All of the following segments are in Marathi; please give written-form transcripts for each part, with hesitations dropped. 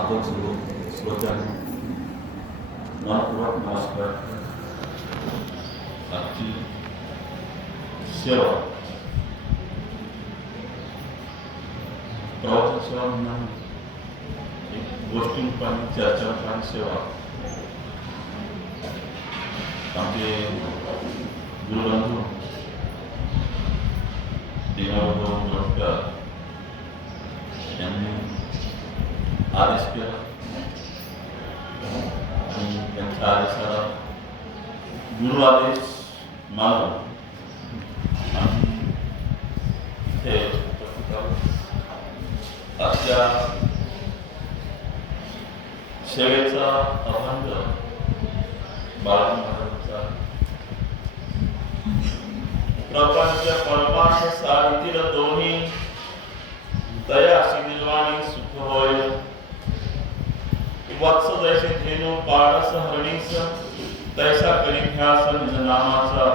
आपण सर्व स्वतःने मनपूर्वक नमस्कार. आजची सेवा प्रवचन सेवा म्हणून एक गोष्टींपाणी चर्चांपाणी सेवा आमचे गुरुबंधू देवाभाऊ नमस्कार यांनी आदेश केला आणि त्यांच्या आदेशाला गुरु आदेश मानून आम्ही इथे उपस्थित आहोत. आजच्या सेवेचा अभंग बाळा महाराजांचा प्रपंच परमार्थ साधीतील दोन्ही दयाशी निर्वाणी सुख होय. वत्स जैसे धेनु पारस हरणीस तैसा करी ध्यास निज नामाचा.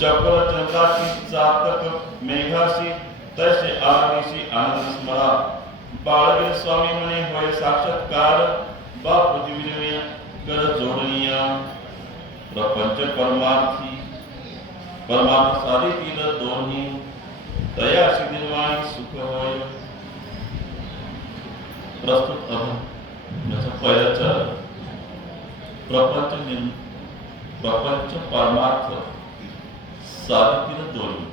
चक्र चंद्राची चातक मेघाशी तैसे आरतीशी आनंद स्मरा. बाळवीर स्वामी म्हणे होय साक्षात्कार बा पृथ्वी कर जोडणीय. प्रपंच परमार्थी परमार्थ साधीतील दोन्ही दयाशी निर्वाणी सुख होय. प्रस्तुत अभंग याचा पहिला चरण प्रपंच परमार्थ साधीतील दोन्ही.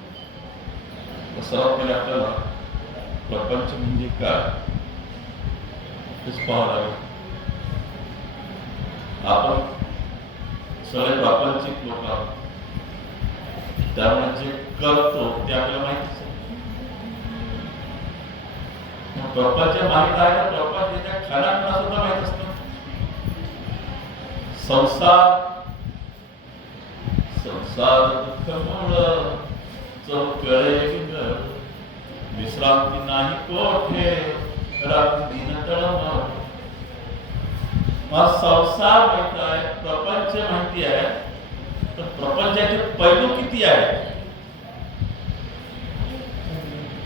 सर्वात पहिले आपल्याला प्रपंच म्हणजे काय हेच पाहावं लागेल. आपण सगळे प्रापंचिक लोक आहोत, त्यामुळे जे करतो ते आपल्याला माहितीच आहे. प्रपंच माहित आहे ना, प्रपंच त्या खाना सुद्धा माहित असतं. संसार दुःख मूळ चौकळे विश्रांती नाही कोठे रात्री दिन तळमळ. मग संसार माहित आहे, प्रपंच माहिती आहे, तर प्रपंचाचे पैलू किती आहेत?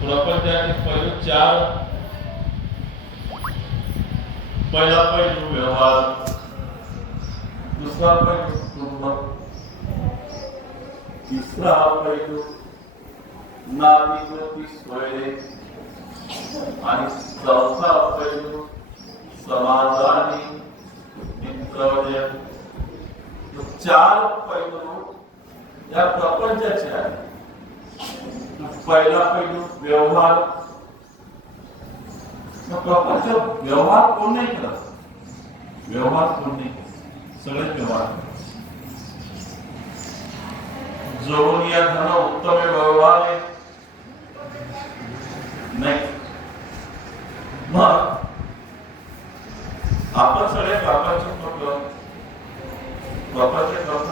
प्रपंचाचे पैलू चार. पहिला पैलू व्यवहार, दुसरा पैलू कुटुंब, तिसरा पैलू नाती सोयरे आणि चौथा पैलू समाज आणि मित्रवय. चार पैलू या प्रपंचाचे आहेत. पहिला पैलू व्यवहार. प्रपंच व्यवहार कोण नाही करत, व्यवहार कोण नाही करत, सगळेच व्यवहार. जोडून या धन उत्तम व्यवहार नाही. मग आपण सगळे प्रपंच करतो,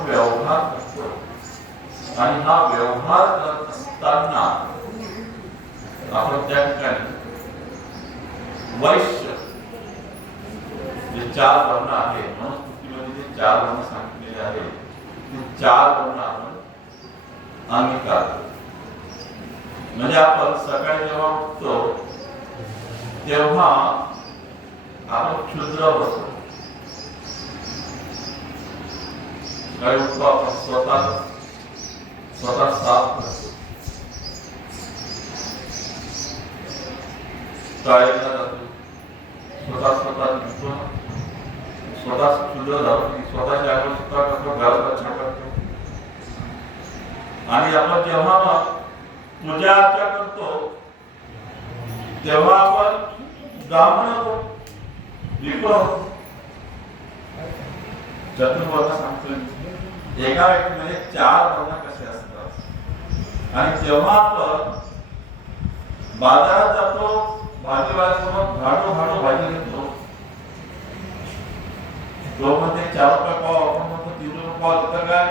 व्यवहार करतो. आणि हा व्यवहार करत असताना आपण त्या ठिकाणी वैश्य जे चार वर्ण आहे, मनुस्मृतीमध्ये जे चार वर्ण सांगितलेले आहेत ते चार वर्ण आपण अंगीकारतो. म्हणजे आपण सकाळी जेव्हा उठतो तेव्हा आपण क्षुद्र होतो. सकाळी उठतो आपण स्वतः साफ करतो. शाळेला जातो, स्वतः दिसतो, स्वतः सुंदर जातो, स्वतःच्या आईवर स्वतः करतो, घर स्वच्छ करतो. आणि आपण जेव्हा पूजा अर्चा करतो तेव्हा आपण ब्राह्मण होतो, विप्र होतो. चतुर्वर्ण सांगतोय एका व्यक्तीमध्ये 4 वर्ण कसे असतात. आणि जेव्हा आपण बाजारात जातो, भाजीवाल्यासोबत भाडो भाजी घेतो, तो म्हणते 4 रुपये पाव, आपण म्हणतो 3 रुपये पाव. तर काय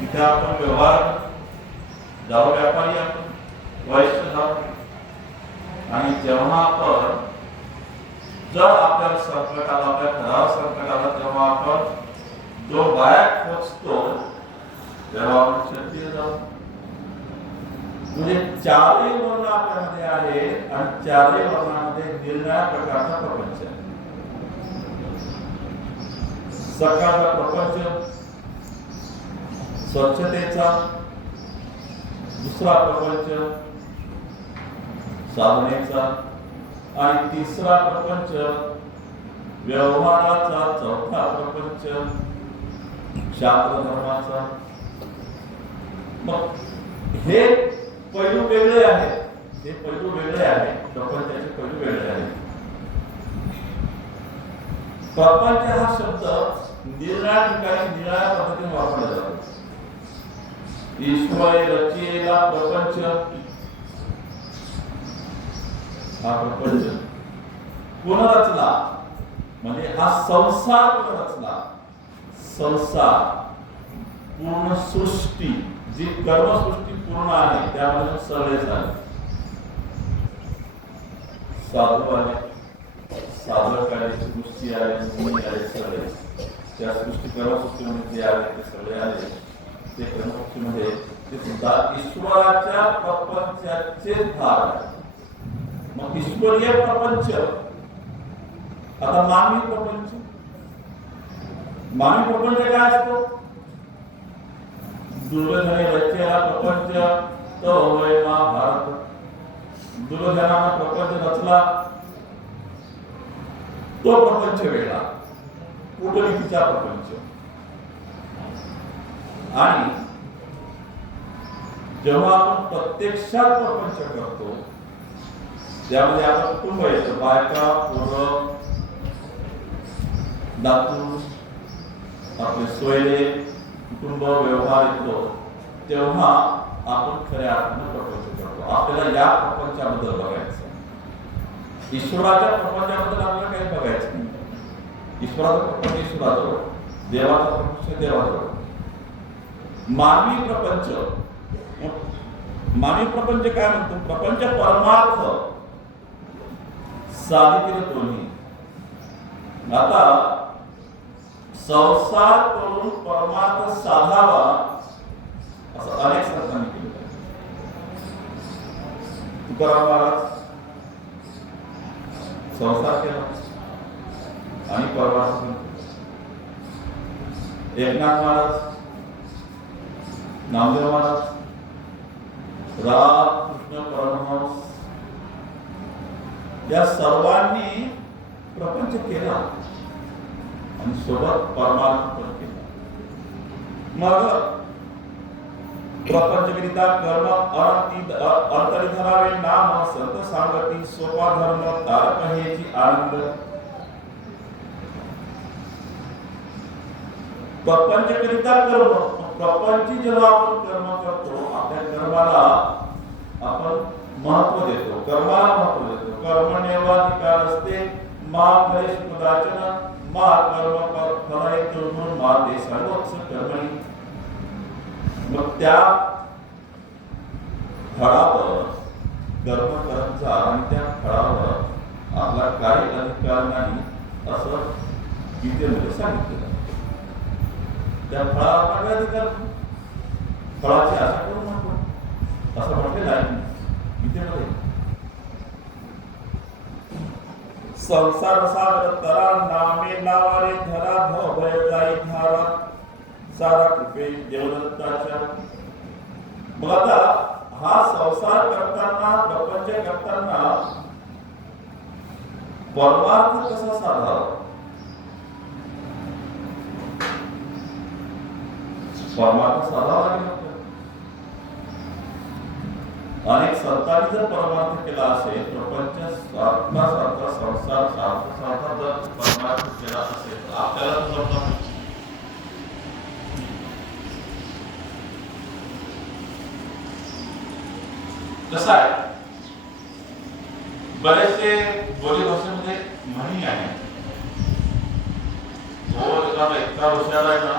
तिथे आपण व्यवहार जाऊ, व्यापारी आपण वैश्य जाऊ. आणि जेव्हा आपण जर आपल्याला संकट आला, आपल्या घरावर संकट आला, तेव्हा आपण जो बाहेर पोचतो तेव्हा आपण क्षत्रिय जाऊ. म्हणजे 4ही वर्ण आपल्यामध्ये आहे आणि 4ही वर्णामध्ये निरनिराळ्या प्रकारचा प्रपंच आहे. सकाळचा प्रपंच स्वच्छतेचा, दुसरा प्रपंच साधनेचा, आणि तिसरा प्रपंच व्यवहाराचा, चौथा प्रपंच शास्त्र धर्माचा. मग हे पैलू वेगळे आहेत, हे पैलू वेगळे आहेत, प्रपंचाचे पैलू वेगळे आहेत. प्रपंच हा शब्द निरनिराळ्या ठिकाणी निरनिराळ्या पद्धतीने वापरला जातो. ईश्वर रचेला प्रपंच हा प्रपंच कोण रचला, म्हणजे हा संसार कोण रचला. संसार पूर्ण सृष्टी, जी कर्मसृष्टी पूर्ण आहे त्यामध्ये सगळे झाले. साधू आले, साधक आले, सृष्टी आले, मुनी आले, सगळे त्या सृष्टी कर्मसृष्टीमध्ये जे आले ते सगळे आले. ते कर्मसृष्टीमध्ये ते सुद्धा ईश्वराच्या प्रपंचाचे भाग आहे. मग ईश्वरीय प्रपंच, आता मानवी प्रपंच. मानवी प्रपंच काय असतो? दुर्योधने रचलेला प्रपंच तो होय महाभारत. दुर्योधनाने प्रपंच रचला, तो प्रपंच वेगळा, कूटनीतीचा प्रपंच. आणि जेव्हा आपण प्रत्यक्षात प्रपंच करतो त्यामध्ये आपण कुटुंब येतं, बायका, पोरं, नातू, आपले सोयरे, कुटुंब, व्यवहार येतो. तेव्हा आपण खऱ्या अर्थाने प्रपंच करतो. आपल्याला या प्रपंचाबद्दल बघायचं, ईश्वराच्या प्रपंचाबद्दल आपल्याला काही बघायचं नाही. ईश्वराचा प्रपंच ईश्वराजवळ, देवाचा प्रपंच देवाजवळ. मानवी प्रपंच, मानवी प्रपंच काय म्हणतो? प्रपंच परमार्थ साधित दोन्ही. आता संसार करून परमार्थ साधावा असं अनेक संतांनी केलं. तुकाराम महाराज संसार केला आणि परमार्थ. एकनाथ महाराज, नामदेव महाराज, रामकृष्ण परमहंस या सर्वांनी प्रपंच केला आणि सोबत परमार्थ पण केला. मग प्रपंचकरिता कर्म अर्थाने धरावे नाम संत सांगती सोपा धर्म तारक हेची आनंद. प्रपंचकरिता कर्म, प्रपंची जेव्हा आपण कर्म करतो आपल्या कर्माला आपण महत्व देतो, कर्माला महत्व देतो. कर्मण्येवाधिकार असते मा फलेषु कदाचन मा कर्म फलहेतुर्भुर् मा ते सर्वोच्च कर्मणि. मग त्या फळावर कर्म करत जा आणि त्या फळावर आपला काही अधिकार नाही असं गीतेमध्ये सांगितलं. त्या फळावर काही अधिकार, फळाची आशा करू नको असं म्हटलेलं आहे गीतेमध्ये. संसार सागर तरा नामे लावारे धरा भय जाई धारा सारा कृपे देवदत्ताच्या. मग आता हा संसार करताना, प्रपंच करताना परमार्थ कसा साधावा, परमार्थ साधावा लागेल. अनेक संतांनी जर परमार्थ केला असेल, प्रपंच सारखा सारखा, संसार सारखा सारखा जर परमार्थ केला असेल तर आपल्याला जमणार नाही. कसं आहे, बरेचसे बोली भाषेमध्ये म्हणी आहे, तो इतका हुशार आहे ना,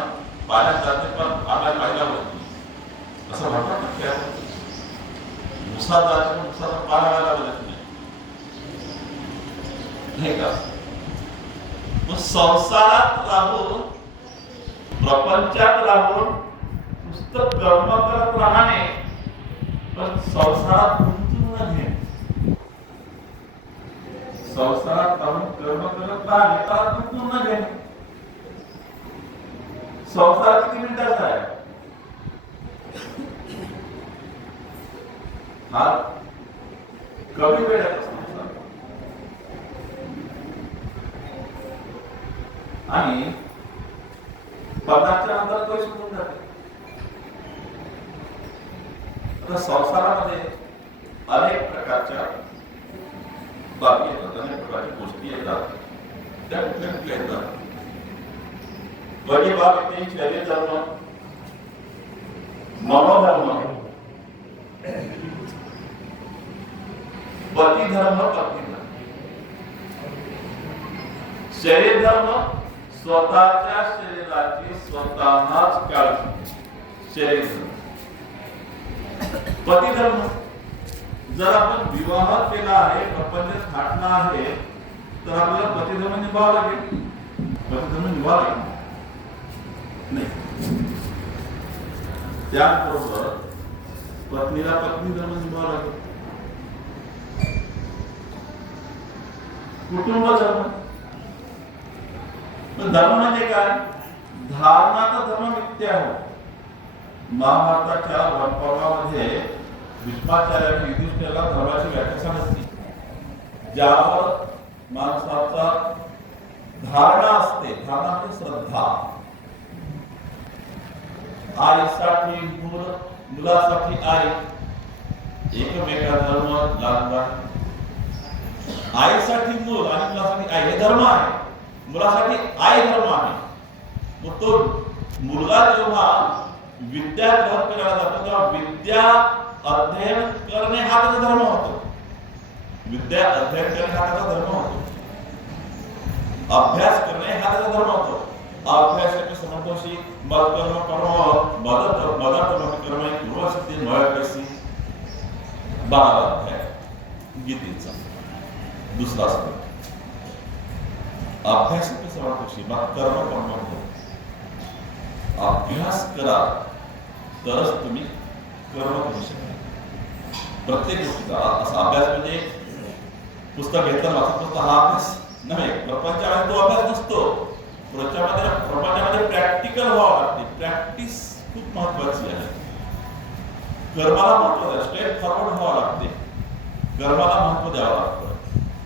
पाण्यात जाते पण आपल्याला पाहिला बघत असं म्हणतात ना. काय उसात जाते पण उसाचा पाण्याला बघत नाही का. मग संसारात राहून, प्रपंचात राहून नुसतं कर्म करत राहणे, पण संसारात गुंतून न घेणे. संसारात राहून कर्म करत राहणे, त्याला गुंतून न घेणे. संसार किती मिनिटाचा आहे? हा कमी वेळाचा संसार. आणि 50च्या नंतर तो सुटून जाते. आता संसारामध्ये अनेक प्रकारच्या बाबी येतात, अनेक प्रकारच्या गोष्टी येतात. त्या कुठल्या कुठल्या येतात? पहिली बाब येते शरीर धर्म, मनोधर्म, पती धर्म, पत्नी धर्म. शरीर धर्म, स्वतःच्या शरीराची स्वतःच काळजी, शरीर धर्म. पती धर्म, जर आपण विवाह केला आहे, प्रपंच थाटला आहे, तर आपल्याला पती धर्म निभावावा लागेल. पती धर्म निभावावा लागेल नाही. त्याबरोबर पत्नीला पत्नी धर्म निभावावा लागेल. कुटुंब धर्म, धर्म म्हणजे काय? धारणाचा धर्म मिथ्या हो. महाभारताच्या वनपर्वामध्ये भीष्माचार्याने युधिष्ठिराला धर्माची व्याख्या सांगितली. ज्यावर माणसाचा धारणा असते, धारणा म्हणजे श्रद्धा. आईसाठी मूल, मुलासाठी आई, एकमेका धर्म लहान. आईसाठी मूल आणि मुलासाठी आई हे धर्म आहे, मुलासाठी आई धर्म आहे. मग तो मुलगा जेव्हा विद्या ग्रहण करायला जातो तेव्हा विद्या अध्ययन करणे हा त्याचा धर्म होतो. विद्या अध्ययन करणे हा त्याचा धर्म होतो. अभ्यास करणे हा त्याचा धर्म होतो. अभ्यासाचे समर्थोशी मदकर्म कर्म मदत कर्म पूर्वसिद्धी मयकसी 12 अध्याय गीतेचा दुसरा श्लोक. अभ्यासाचे समर्थोशी मदकर्म कर्म. अभ्यास करा तरच तुम्ही कर्म करू शकता. प्रत्येक गोष्टीचा असा अभ्यास म्हणजे पुस्तक घेतलं वाचत हा अभ्यास नव्हे. प्रपंचामध्ये तो अभ्यास नसतो. प्रपंचामध्ये प्रॅक्टिकल व्हावं लागते. प्रॅक्टिस खूप महत्वाची आहे. कर्माला महत्व द्या, स्ट्रेट फॉरवर्ड व्हावं लागते. कर्माला महत्व द्यावं लागतं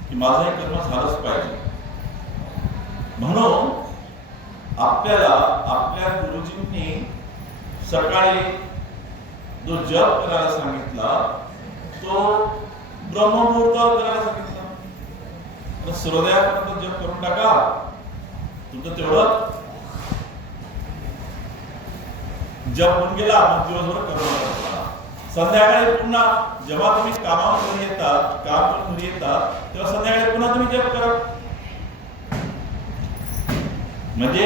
की माझं हे कर्म झालंच पाहिजे. म्हणून आपल्याला आपल्या गुरुजींनी सकाळी जो जप करायला सांगितला तो ब्रह्ममुहूर्तावर करायला सांगितला. सूर्योदयापर्यंत जप करून टाका. तुमचं तेवढं जप होऊन गेला, मग दिवसभर करून संध्याकाळी पुन्हा जेव्हा तुम्ही कामावर घरी येतात, काम करून घरी येतात, तेव्हा संध्याकाळी पुन्हा तुम्ही जप करा. म्हणजे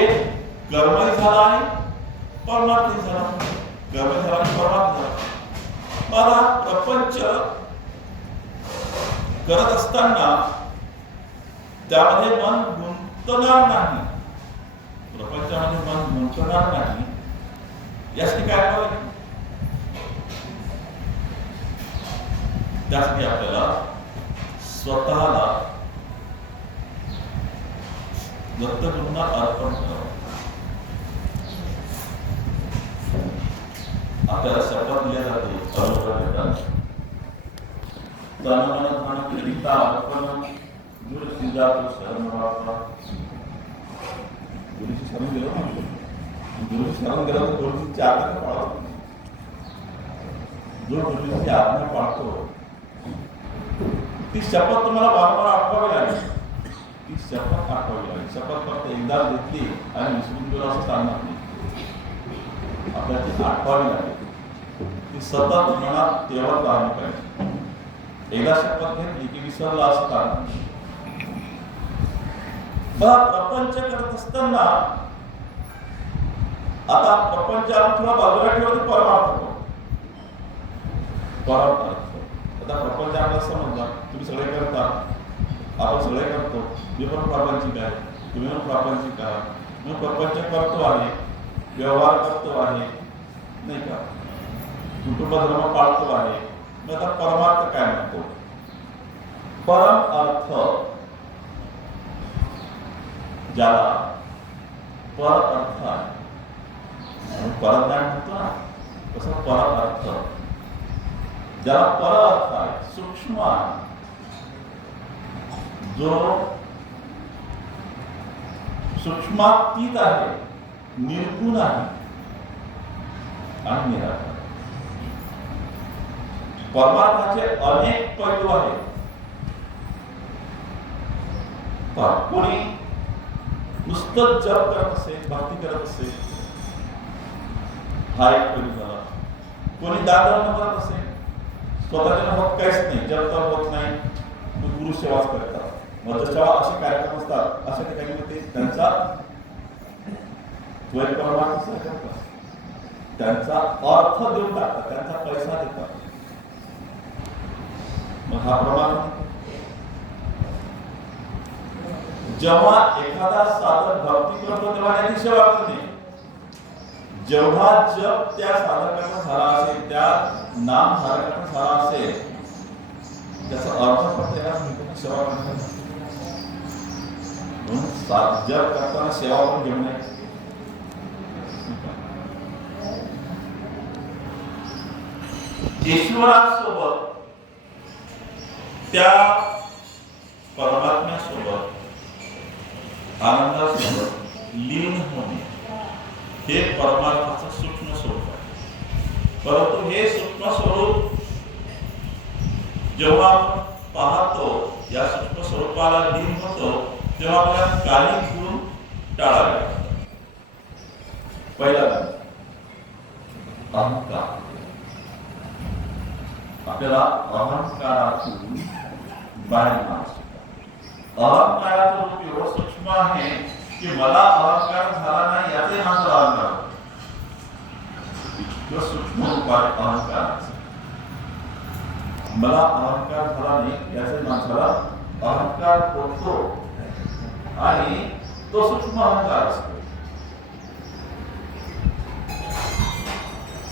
कर्मही झाला आणि परमार्थही झाला. कर्म झाला आणि परमार्थ झाला. मला प्रपंच करत असताना त्यामध्ये मन गुंतणार नाही. प्रपंचामध्ये मन गुंतणार नाही यासाठी काय करावं लागेल? त्यासाठी आपल्याला स्वतःला दत्तगुरूंना अर्पण करावं. आपल्याला शपथ दिल्या जाते अनुग्रह देतात तन मन धन कीर्ता अर्पण गुरु सिद्धार्थ शरण वापरा गुरुची शरण गेलो ना गुरुची शरण गेला तर गुरुची आज्ञा पाळतो जो गुरुची आज्ञा पाळतो ती शपथ तुम्हाला वारंवार आठवावी लागेल ती शपथ आठवावी लागेल शपथ फक्त एकदा घेतली आणि विसरून गेलो असं चालणार नाही आपल्याला ती आठवावी लागेल ती सतत मनात तेव्हाच राहिली पाहिजे एकदा शपथ घेतली की विसरला असं चालणार नाही प्रपंच करत असताना आता प्रपंच थोडा बाजूला ठेवतो परमार्थ आता प्रपंच आपल्याला समजला तुम्ही सगळे करता आपण सगळे करतो मी पण प्रापंचिक आहे तुम्ही पण प्रापंचिक आहात मी प्रपंच करतो आहे व्यवहार करतो आहे नाही का कुटुंब धर्म पाळतो आहे मग आता परमार्थ काय म्हणतो परम अर्थ ज्याला पर अर्थ आहे परज्ञान म्हणतो ना तसं पर अर्थ ज्याला पर अर्थ आहे सूक्ष्म आहे जो सूक्ष्मातीत आहे निर्गुण आहे आणि निराकार परमार्थाचे अनेक पैलू आहेत कोणी नुसतं जप करत असेल भक्ती करत असेल हा एक पैलू झाला कोणी दान करत असेल स्वतःच्या होत काहीच नाही जप तर होत नाही गुरु सेवाच करतात मग जेव्हा असे कार्यक्रम असतात अशा ठिकाणी ते त्यांचा त्यांचा अर्थ देऊन टाकतात त्यांचा पैसा देतात मग हा प्रमाण जेव्हा एखादा साधक भक्ती करतो तेव्हा त्याची सेवा करणे जेव्हा जप त्या साधकाचा झाला असेल त्या नाम धारकाचा झाला असेल त्याचा अर्थ फक्त याला म्हणतो सेवा करणे म्हणून जप करताना सेवा पण घेऊ नये ईश्वरासोबत त्या परमात्म्यासोबत आनंदासोबत लीन होणे हे परमार्थाचं सूक्ष्म स्वरूप आहे परंतु हे सूक्ष्म स्वरूप जेव्हा आपण पाहतो या सूक्ष्म स्वरूपाला लीन होतो तेव्हा आपल्याला काही गुण टाळावे लागतात पहिला अहंकार आपल्याला अहंकारातून बाहेर मारायचं अहंकाराचं रूप एवढं सूक्ष्म आहे की मला अहंकार झाला नाही याचे माझा अहंकार इतकं सूक्ष्म रूप आहे अहंकाराचं मला अहंकार झाला नाही याचे माणसाला अहंकार होतो आणि तो सूक्ष्म अहंकार असतो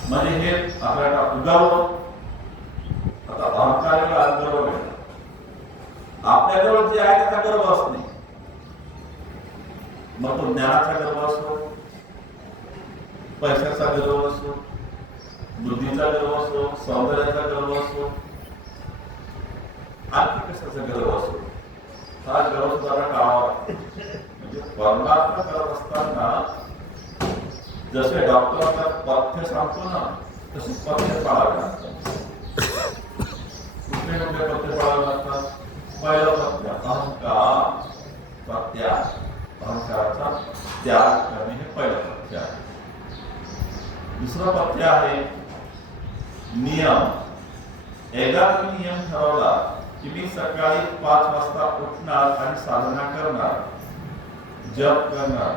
म्हणजे हे आपल्याला उगावं आता अहंकाराला गर्व आहे आपल्याजवळ जे आहे त्याचा गर्व असणे मग तो ज्ञानाचा गर्व असो पैशाचा गर्व असो बुद्धीचा गर्व असो सौंदर्याचा गर्व असो आणखी कशाचा गर्व असो हा गर्व सुद्धा टाळावा म्हणजे परमात्मा करत असताना जसे डॉक्टर पथ्य सांगतो ना तसे पथ्य पाळावे लागतात कुठले कुठले पथ्य पाळावे लागतात पहिलं पथ्य अहंकार त्याग अहंकाराचा त्याग करणे हे पहिलं पथ्य आहे दुसरं पथ्य आहे नियम एकदा तुम्ही नियम ठरवला की मी सकाळी 5 वाजता उठणार आणि साधना करणार जप करणार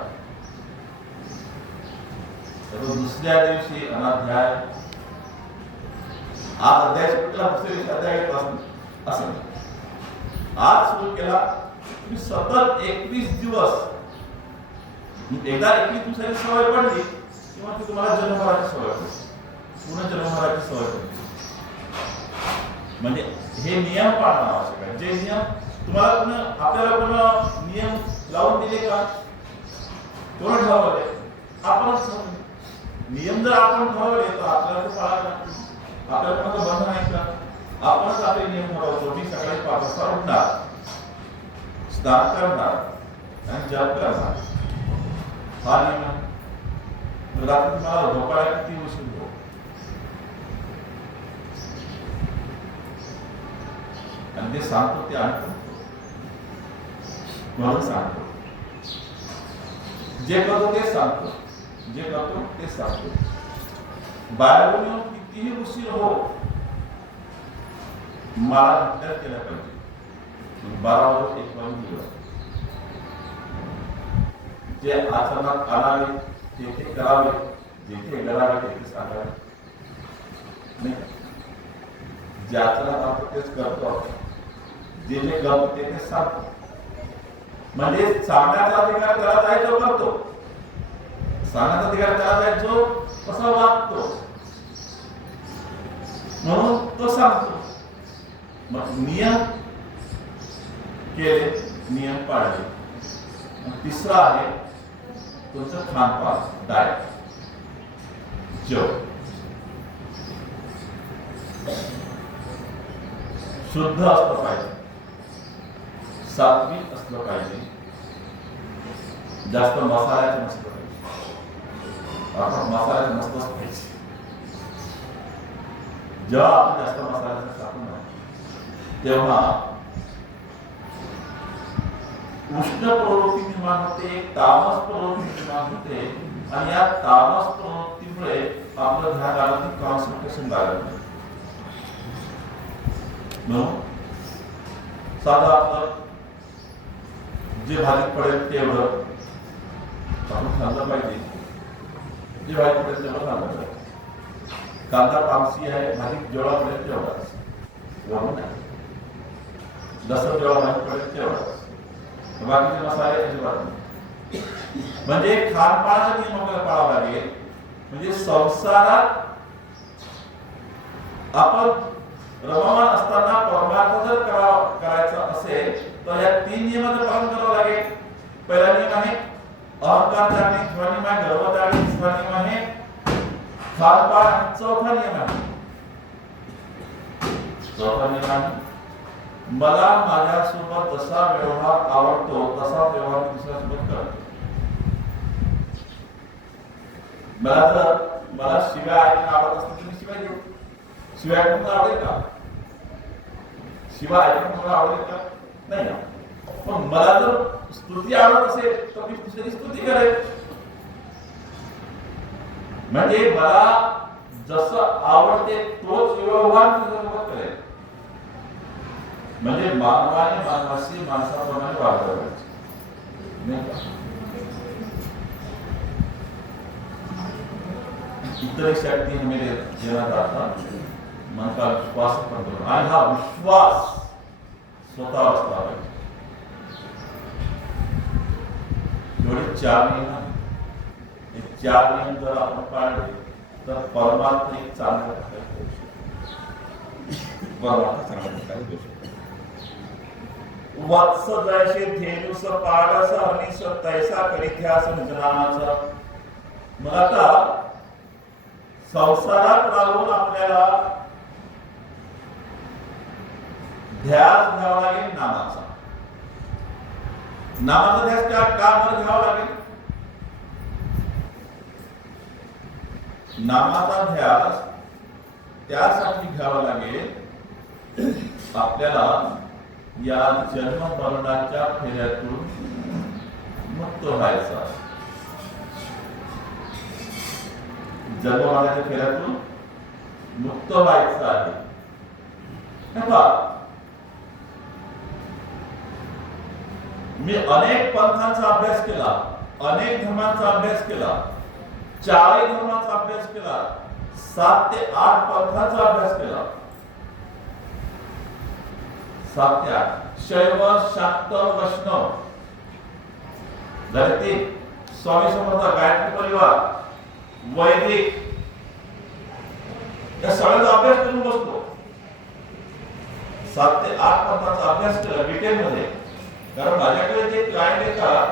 तर दुसऱ्या दिवशी अनाध्याय आज अध्याय सुटला दुसऱ्या दिवशी अध्याय येत असं आज सुरू केला तुम्ही सतत 21 दिवस एकदा 21 दिवसाची सवय पडली किंवा ती तुम्हाला जन्मभराची सवय पडली पुन्हा जन्मभराची सवय पडली म्हणजे हे नियम पाळणं आवश्यक आहे जे नियम तुम्हाला आपल्याला कोण नियम लावून दिले का कोण ठरवले आपणच नियम जर आपण ठरवले तर आपल्याला ते पाळावे लागतील. आपल्याला कोणाचं बंधन आहे का? आपणच आपले नियम ठरवतो. मी सकाळी 5 वाजता उठणार, स्नान करणार आणि जप करणार, हा नियम आहे. रात्री मला झोपायला किती उशीर हो, आणि ते सांगतो ते आणतो म्हणून सांगतो. जे करतो ते सांगतो, जे करतो ते सांगतो. बाहेरून येऊन कितीही उशीर हो, मला घटनेत केल्या पाहिजे. 12 वाजता 1 वाजून जे आचरणात आणावे तेथे करावे, जेथे करावे तेथे सांगावे. नाही, जे आचरणात आपण तेच करतो, जे जे करतो ते सांगतो. म्हणजे सांगण्याचा अधिकार त्याला आहे जो करतो, सांगण्याचा अधिकार त्याला आहे जो कसा वागतो, म्हणून तो सांगतो. मग नियम केले, नियम पाळले. तिसरा आहे तुमचं खानपान, डाएट, जेवण. शुद्ध असलं पाहिजे, सात्विक असलं पाहिजे, जास्त मसाल्याचं नसलं पाहिजे. आपण मसाल्याचं नसलंच पाहिजे. जेव्हा आपण जास्त मसाल्याचं खातो ना तेव्हा उष्ण प्रवृत्ती निर्माण होते, तामस प्रवृत्ती निर्माण होते, आणि या तामस प्रवृत्तीमुळे आपलं ध्यान लागत नाही, कॉन्सन्ट्रेशन लागत नाही. म्हणून साधा आपलं जे भाजीत पडेल तेवढं आपण खाल्लं पाहिजे. जे भाजीत पडेल तेवढं खाल्लं पाहिजे. कांदा तामसी आहे, भाजीत जेवढा पडेल तेवढाच, एवढं नाही. लसूण जेवढा भाजीत पडेल तेवढाच, बाकीचे मसाले अजिबात नाही. म्हणजे खानपानाचा नियम आपल्याला पाळावा लागेल. म्हणजे संसारात आपण रममाण असताना परमार्थ जर करायचा असेल तर या 3 नियमांचं पालन करावं लागेल. पहिला नियम आहे अहंकार त्यागणे, दुसरा नियम आहे गर्व त्यागणे, तिसरा नियम आहे खानपान, आणि चौथा नियम आहे मला माझ्यासोबत जसा व्यवहार आवडतो तसा व्यवहार मी दुसऱ्यासोबत करतो. मला शिव्या ऐकणं आवडत असतं तर मी शिव्या देऊ. शिव्या ऐकणं मला आवडेल का? शिव्या ऐकणं मला आवडेल का? नाही. पण मला जर स्तुती आवडत असेल तर मी दुसरी स्तुती करेल. म्हणजे मला जसं आवडते तोच व्यवहार तुझ्यासोबत करेल. म्हणजे मानवाने मानवाशी माणसाप्रमाणे वागलं पाहिजे, नाही का? इतर शक्ती हमें देना चाहता, मन का विश्वास करो, आणि हा विश्वास स्वतः असला पाहिजे. एवढे 4 नियम, हे 4 नियम जर आपण पाळले तर परमार्थ एक चांगल्या प्रकारे होऊ शकतो. परमार्थ चांगल्या प्रकारे होऊ शकतो. वत्स जैसे धेनुस पाडस अनिस तैसा करिध्यास निजनामाचा. मग आता संसारात राहून आपल्याला ध्यास घ्यावा लागेल नामाचा. नामाचा ध्यास का बरं घ्यावा लागेल? नामाचा ध्यास त्यासाठी घ्यावा लागेल आपल्याला या जन्म मरणाच्या फेऱ्यातून मुक्त व्हायचं. जन्म मरणाच्या फेऱ्यातून मुक्त व्हायचं आहे. मी अनेक पंथांचा अभ्यास केला, अनेक धर्मांचा अभ्यास केला, 4 धर्मांचा अभ्यास केला, 7 ते 8 पंथांचा अभ्यास केला. 7 ते 8 शैव, शाक्त, वैष्णव झाले 3. स्वामी समर्थ, गायत्री परिवार, वैदिक, या सगळ्याचा अभ्यास करून बसतो. 7 ते 8 पंथांचा अभ्यास केला डिटेलमध्ये. कारण माझ्याकडे जे क्लायंट येतात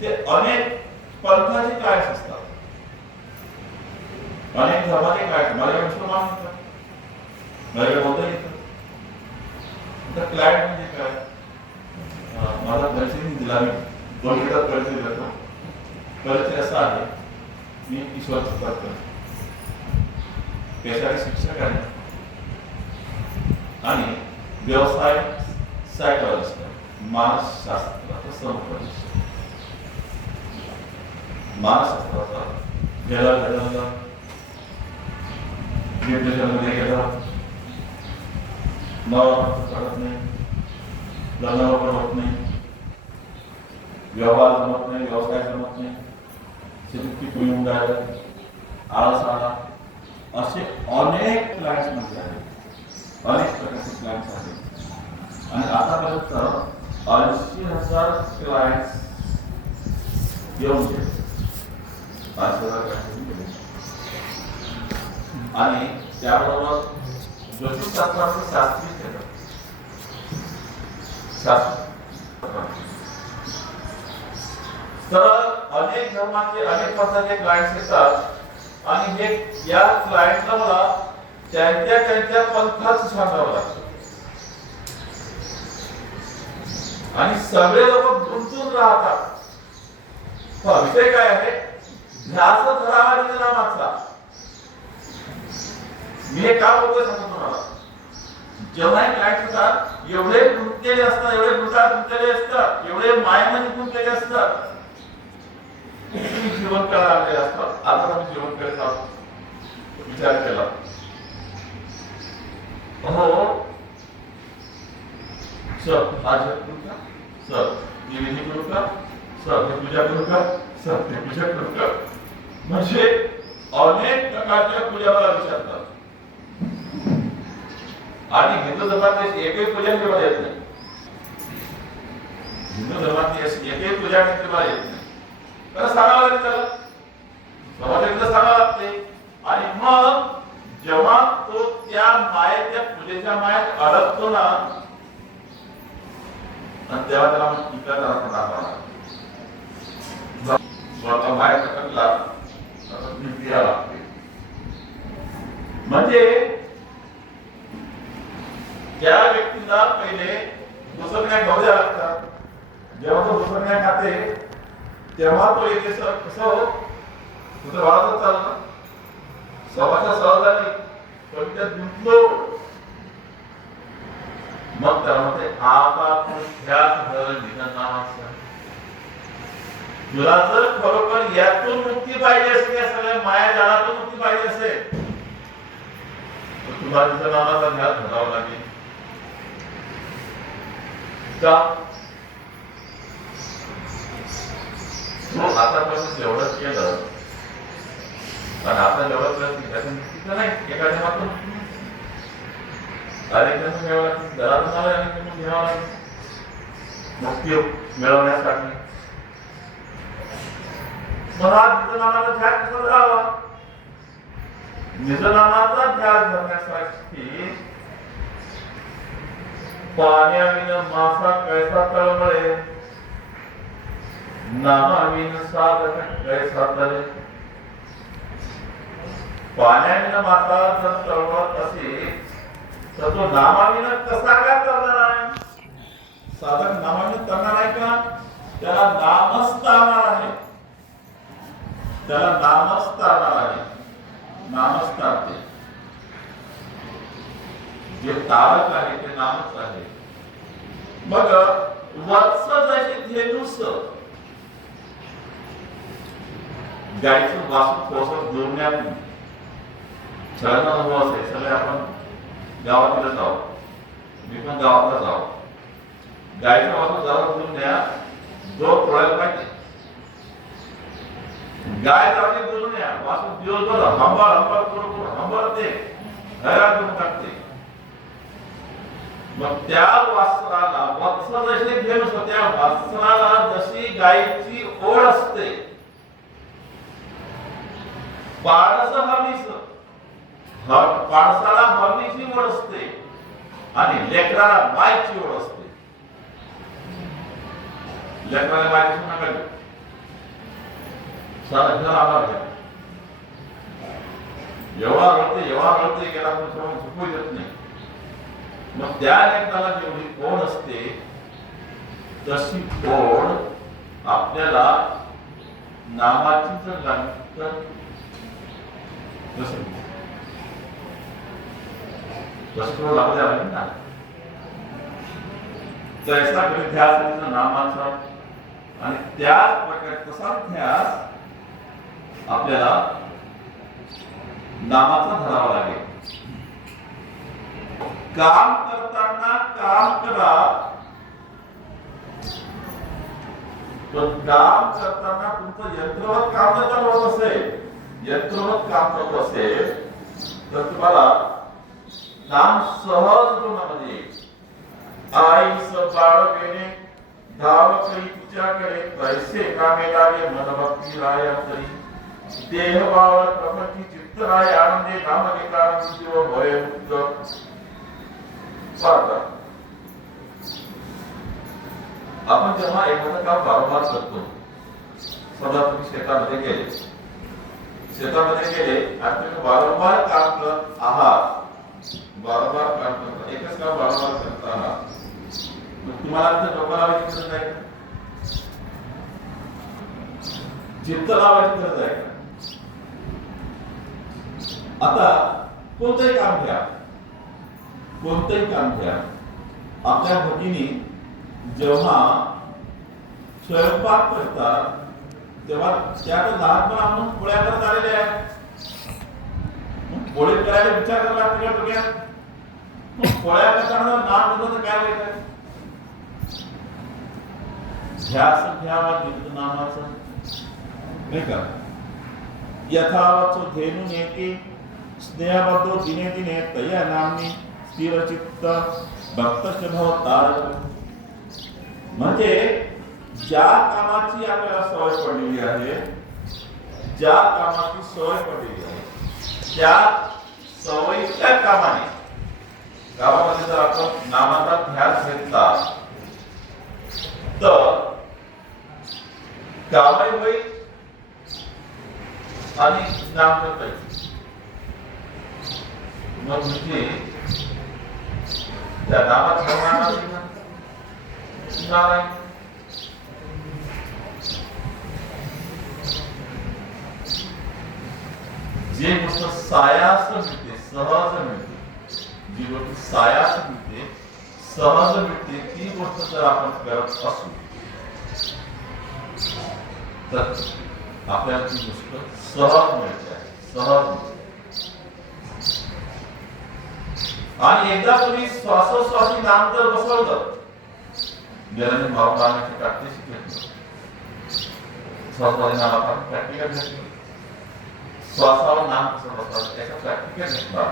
ते अनेक पंथाचे क्लायंट्स असतात. अनेक धर्माचे काय माझ्या मुसलमान म्हणतात, माझ्या बौद्ध येतात. तर क्लायंट म्हणजे काय? माझा परिचय नाही दिला, मी 2 मिनिटात परिचय देतो. परिचय असा आहे, मी ईश्वर करतो, पेशाचे शिक्षक आहे आणि व्यवसाय सायकॉलॉजिस्ट, मानसशास्त्राचा समुपदेशक, मानसशास्त्राचा गेला डिप्रेशनमध्ये गेला, करत नाही, लग्नावर होत नाही, व्यवहार जमत नाही, व्यवसाय जमत नाही, शेती पिळून राहिलं, आळस आला, असे अनेक क्लायंट्स मध्ये आहेत, अनेक प्रकारचे क्लायंट्स आहेत. आणि आतापर्यंत 80,000 क्लायंट्स येऊन गेले, 80,000 क्लायंट्स. आणि त्याबरोबर ज्योतिषशास्त्राचं शास्त्रीय क्षेत्र, तर अनेक धर्माचे अनेक प्रकारचे क्लायंट्स येतात आणि हे या क्लायंटला मला त्यांच्या पंथाच सांगावं लागतं. आणि सगळे लोक गुंतून राहतात. विषय काय आहे? ध्यास धरावा नामाचा. मी हे का बोलतोय सांगतो तुम्हाला. जेव्हा हे क्लायंट होतात, एवढे गुंतलेले असतात, एवढे गुंतलेले असतात, एवढे मायेमध्ये गुंतलेले असतात, जीवन करायला आलेले असतात. आता आम्ही जीवन करत आहोत, विचार केला, हो सर हा जप करू का, सर मी विधी करू का, सर हे पूजा करू का, सर ते पूजा करू का. म्हणजे अनेक प्रकारच्या पूजाला विचारतात. आणि हिंदू धर्मात एकही पूजा केव्हा येत नाही. हिंदू धर्मात एकही पूजा केव्हा येत नाही. तर सांगावं लागेल त्याला, समाजाला सांगावं लागते. आणि मग जेव्हा तो त्या मायेत, त्या पूजेच्या मायेत अडकतो ना, आणि तेव्हा त्याला इतर दाखवा मायेत अडकला लागते. म्हणजे त्या व्यक्तीला पहिले घुसरण्या घेऊ द्या लागतात. जेव्हा तो घुसरण्या खाते तेव्हा तो येते कसं तुझं वाढतच चाललं, समस्या सहज झाली, पण त्यात गुंतलो. मग त्याला म्हणते आता तुला जर खरोखर यातून मुक्ती पाहिजे असेल, या सगळ्या माया जाळातून मुक्ती पाहिजे असेल, तर तुला तिच्या नावाचा ध्यास धरावा लागेल. का आतापर्यंत जेवढं केलं आणि आता जेवढं प्रयत्न नाही, एखाद्या मात्र मुक्ती मिळवण्यासाठी मला निजनामाचा ध्यास कसा धरावा. निजनामाचा ध्यास धरण्यासाठी पाण्याविन मासा कैसा तळमळे, नामाविन साधक कैसा तळे. पाण्याविन मासा जर तळमळत असेल तर तो नामाविन कसा काय तळणार आहे. साधक नामाविन तळणार आहे का? त्याला नामच तारणार आहे, त्याला नामच तारणार आहे, नामच तारते. जे तारक आहे ते नामच आहे. मग वत्स जसे धेनुस गायचं वासू थोडस जोडण्यात छळण अनुभव असेल. सगळे आपण गावातीलच आहोत, मी पण गावातलाच आहोत. गायचं वासू जरा जोडण्या जोर तोडायला पाहिजे. गाय जाते जोडण्या वासू दिवसभर हंबार हंबार करून हंबारते, घरात घेऊन टाकते. मग त्या वासराला वत्स जसे धेनुस, त्या वासराला जशी गायीची ओढ असते, पाडसाला हरणीची ओढ असते आणि लेकराला मायची ओढ असते. लेकराला मायची नका देऊ, सारा घर आभार घ्या. एवढा घडते गेला आपण चुकू देत नाही. मग त्या लेखनाला जेवढी ओढ असते तशी ओढ आपल्याला नामाची जर लागली तर कसं लागू द्यावं ना. तैसा कधी ध्यास नामाचा आणि त्याच प्रकारे तसा ध्यास आपल्याला नामाचा धरावा लागेल. काम करताना काम करा, पण काम करताना तुमचं यंत्रवत काम जर चालू होत असेल, यंत्रवत काम चालू असेल तर तुम्हाला नाम सहज तोंडामध्ये येईल. आईस बाळवेने धाव करी तुझ्याकडे पैसे कामे लागे मनभक्ती राय अंतरी. देह बाळ प्रपंची चित्त राय आनंदे नाम विकार जीव भय मुक्त. आपण जेव्हा एखादं काम वारंवार करतो, समजा तुम्ही शेतामध्ये गेले आणि तुम्ही वारंवार काम करत आहात, वारंवार काम करता, एकच काम वारंवार करत आहात, तुम्हाला डोकं लावायची गरज आहे का? चित्त लावायची गरज आहे का? आता कोणतंही काम घ्या, आपल्या भगिनी जेव्हा स्वयंपाक करतात तेव्हा त्या लहानपणा म्हणून पोळ्या करत आलेल्या आहेत. पोळी करायला विचार करायला लागते का डोक्यात? पोळ्या करताना नाम दिलं तर काय वाईट? ध्यास घ्यावा नामाचा, नाही का? यथावत धेनु नेती स्नेहबद्धो दिने दिने तया नामनी स्थिर चित्त भक्त भवतारक. म्हणजे ज्या कामाची आपल्याला सवय पडलेली आहे, ज्या कामाची सवय पडलेली आहे, त्या सवयीच्या कामाने गावामध्ये जर आपण नामाचा ध्यास घेतला तर कामही होईल आणि नाम करता येईल. मग म्हणजे त्या नामात नारायण जे गोष्ट सायास मिळते, सहज मिळते, जी गोष्ट सायास मिळते, सहज मिळते, ती गोष्ट जर आपण करत असू तर आपल्याला ती गोष्ट सहज मिळते, सहज मिळते. आणि एकदा तुम्ही श्वासोश्वासी नाम जर बसवलं, ज्याने भाव पाहण्याची प्रॅक्टिस घेतली, श्वासोश्वासी नाम आपण प्रॅक्टिकल घेतली, श्वासावर नाम कसं बसवलं त्याचा प्रॅक्टिकल घेतला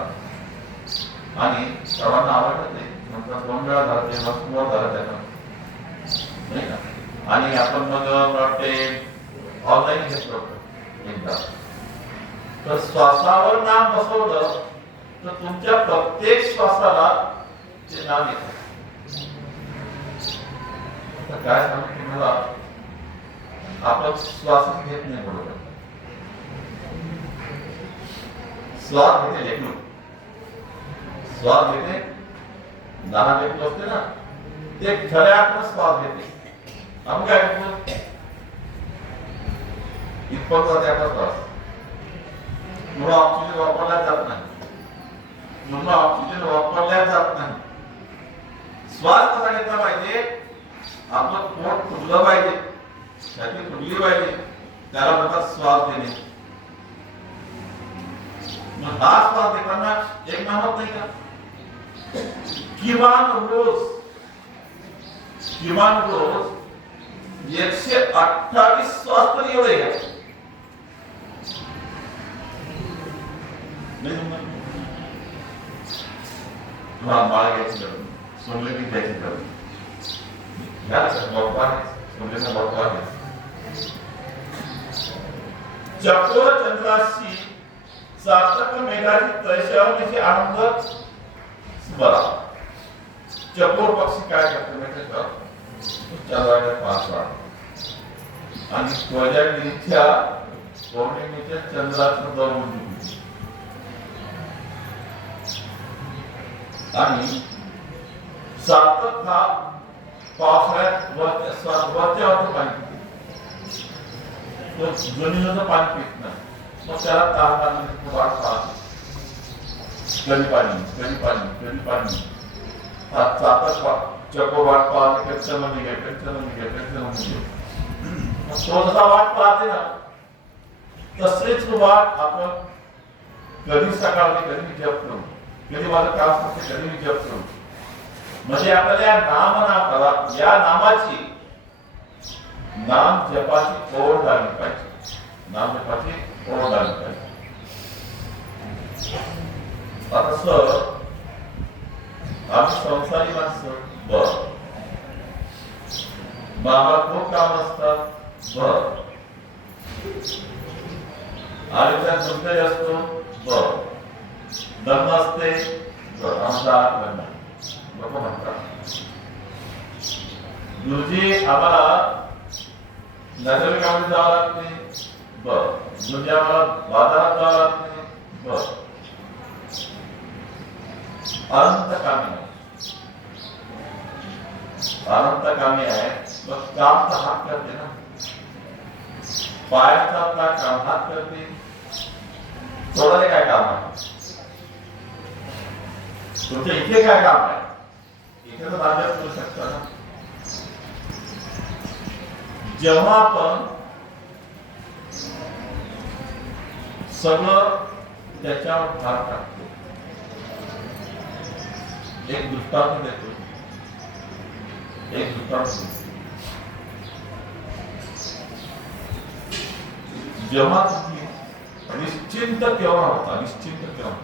आणि सर्वांना आवडलं ते. नंतर 2 वेळा झालं ते मस्त झालं त्याला, नाही का? आणि आपण मग वाटते ऑनलाईन घेतलं होतं एकदा. तर श्वासावर नाम बसवलं तर तुमच्या प्रत्येक श्वासाला ते नाम येतं. काय सांगू तुम्हाला, आपण श्वास घेत नाही बरोबर. श्वास घेते लेखू, श्वास घेते 10 लेखू असते ना, ते खऱ्या अर्थाने श्वास घेते. आपण काय करतो, इतपत जाते आपला श्वास, पुन्हा ऑक्सिजन वापरला जात नाही, पुन्हा ऑक्सिजन वापरल्या जात नाही. श्वास कसा घेतला पाहिजे, आपलं पोट फुगलं पाहिजे, छाती फुगली पाहिजे, त्याला म्हणतात श्वास देणे. मग हा श्वास देताना एक नाम होत नाही का? किमान रोज 128 श्वास तरी एवढे घ्या. तुम्हाला बाळ घ्यायची गरज, सोडले की घ्यायची गरज. चकोर चंद्राशी सार्थक मेघाची तैशावनीची आनंद स्मरा. चकोर पक्षी काय करतो माहिती का? चंद्राच्या पाच आणि त्वचा निच्या पौर्णिमेच्या चंद्राचं दर्शन आणि सातत हा पावसाळ्यात वरच्या पाणी पिते, तो जमिनीचं पाणी पित नाही, मग त्याला ताण वाट पाहते, कधी पाणी कधी पाणी कधी पाणी, सातत चको वाट पाहते, पेन्शन निघे पेन्शन निघे पेन्शन निघे, तो जसा वाट पाहते ना तसेच वाट आपण कधी सकाळी कधी मी जप करू, कधी माझं काम असते कधी मी जप करू, म्हणजे आपल्याला या नामाची नाम जपाची ओढ लागली पाहिजे, नाम जपाची ओढ लागली पाहिजे. आता सर आम्ही संसारी माणसं बर, बाबा खूप काम असतात बर, आणि त्यात गुंतलेले असतो बर, लग्न असते बर, आमचा लग्न लोक म्हणतात गुरुजी आम्हाला नगरगावात जावं लागते बर, गुरुजी आम्हाला बाजारात जावं लागते बर, अनंत कामी अनंत कामी आहे, मग काम तर हात करते ना, पायाचा आपला काम हात करते, थोडं काय काम आहे तुमच्या इथे, काय काम आहे इथे तर अभ्यास करू शकता ना. जेव्हा आपण सगळं त्याच्यावर भार टाकतो, एक दृष्टांत देतो, एक दृष्टांत, जेव्हा तुम्ही निश्चिंत केव्हा होता, निश्चिंत केव्हा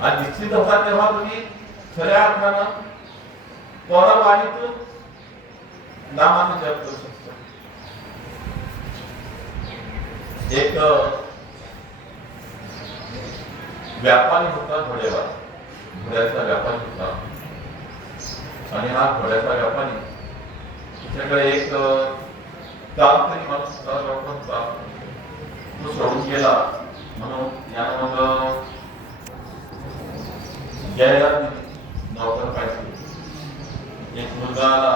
आणि निश्चित होता तेव्हा तुम्ही खऱ्या अर्थानं परवाणीतून नामाने जप करू शकता. एक व्यापारी होता, घोडेवाला, घोड्याचा व्यापारी होता, आणि हा घोड्याचा व्यापारी त्याच्याकडे एक कामकरी माणूस होता, तो सोडून गेला, म्हणून यानं मग जाहिरात दिली नोकर पाहिजे. एक मुलगा आला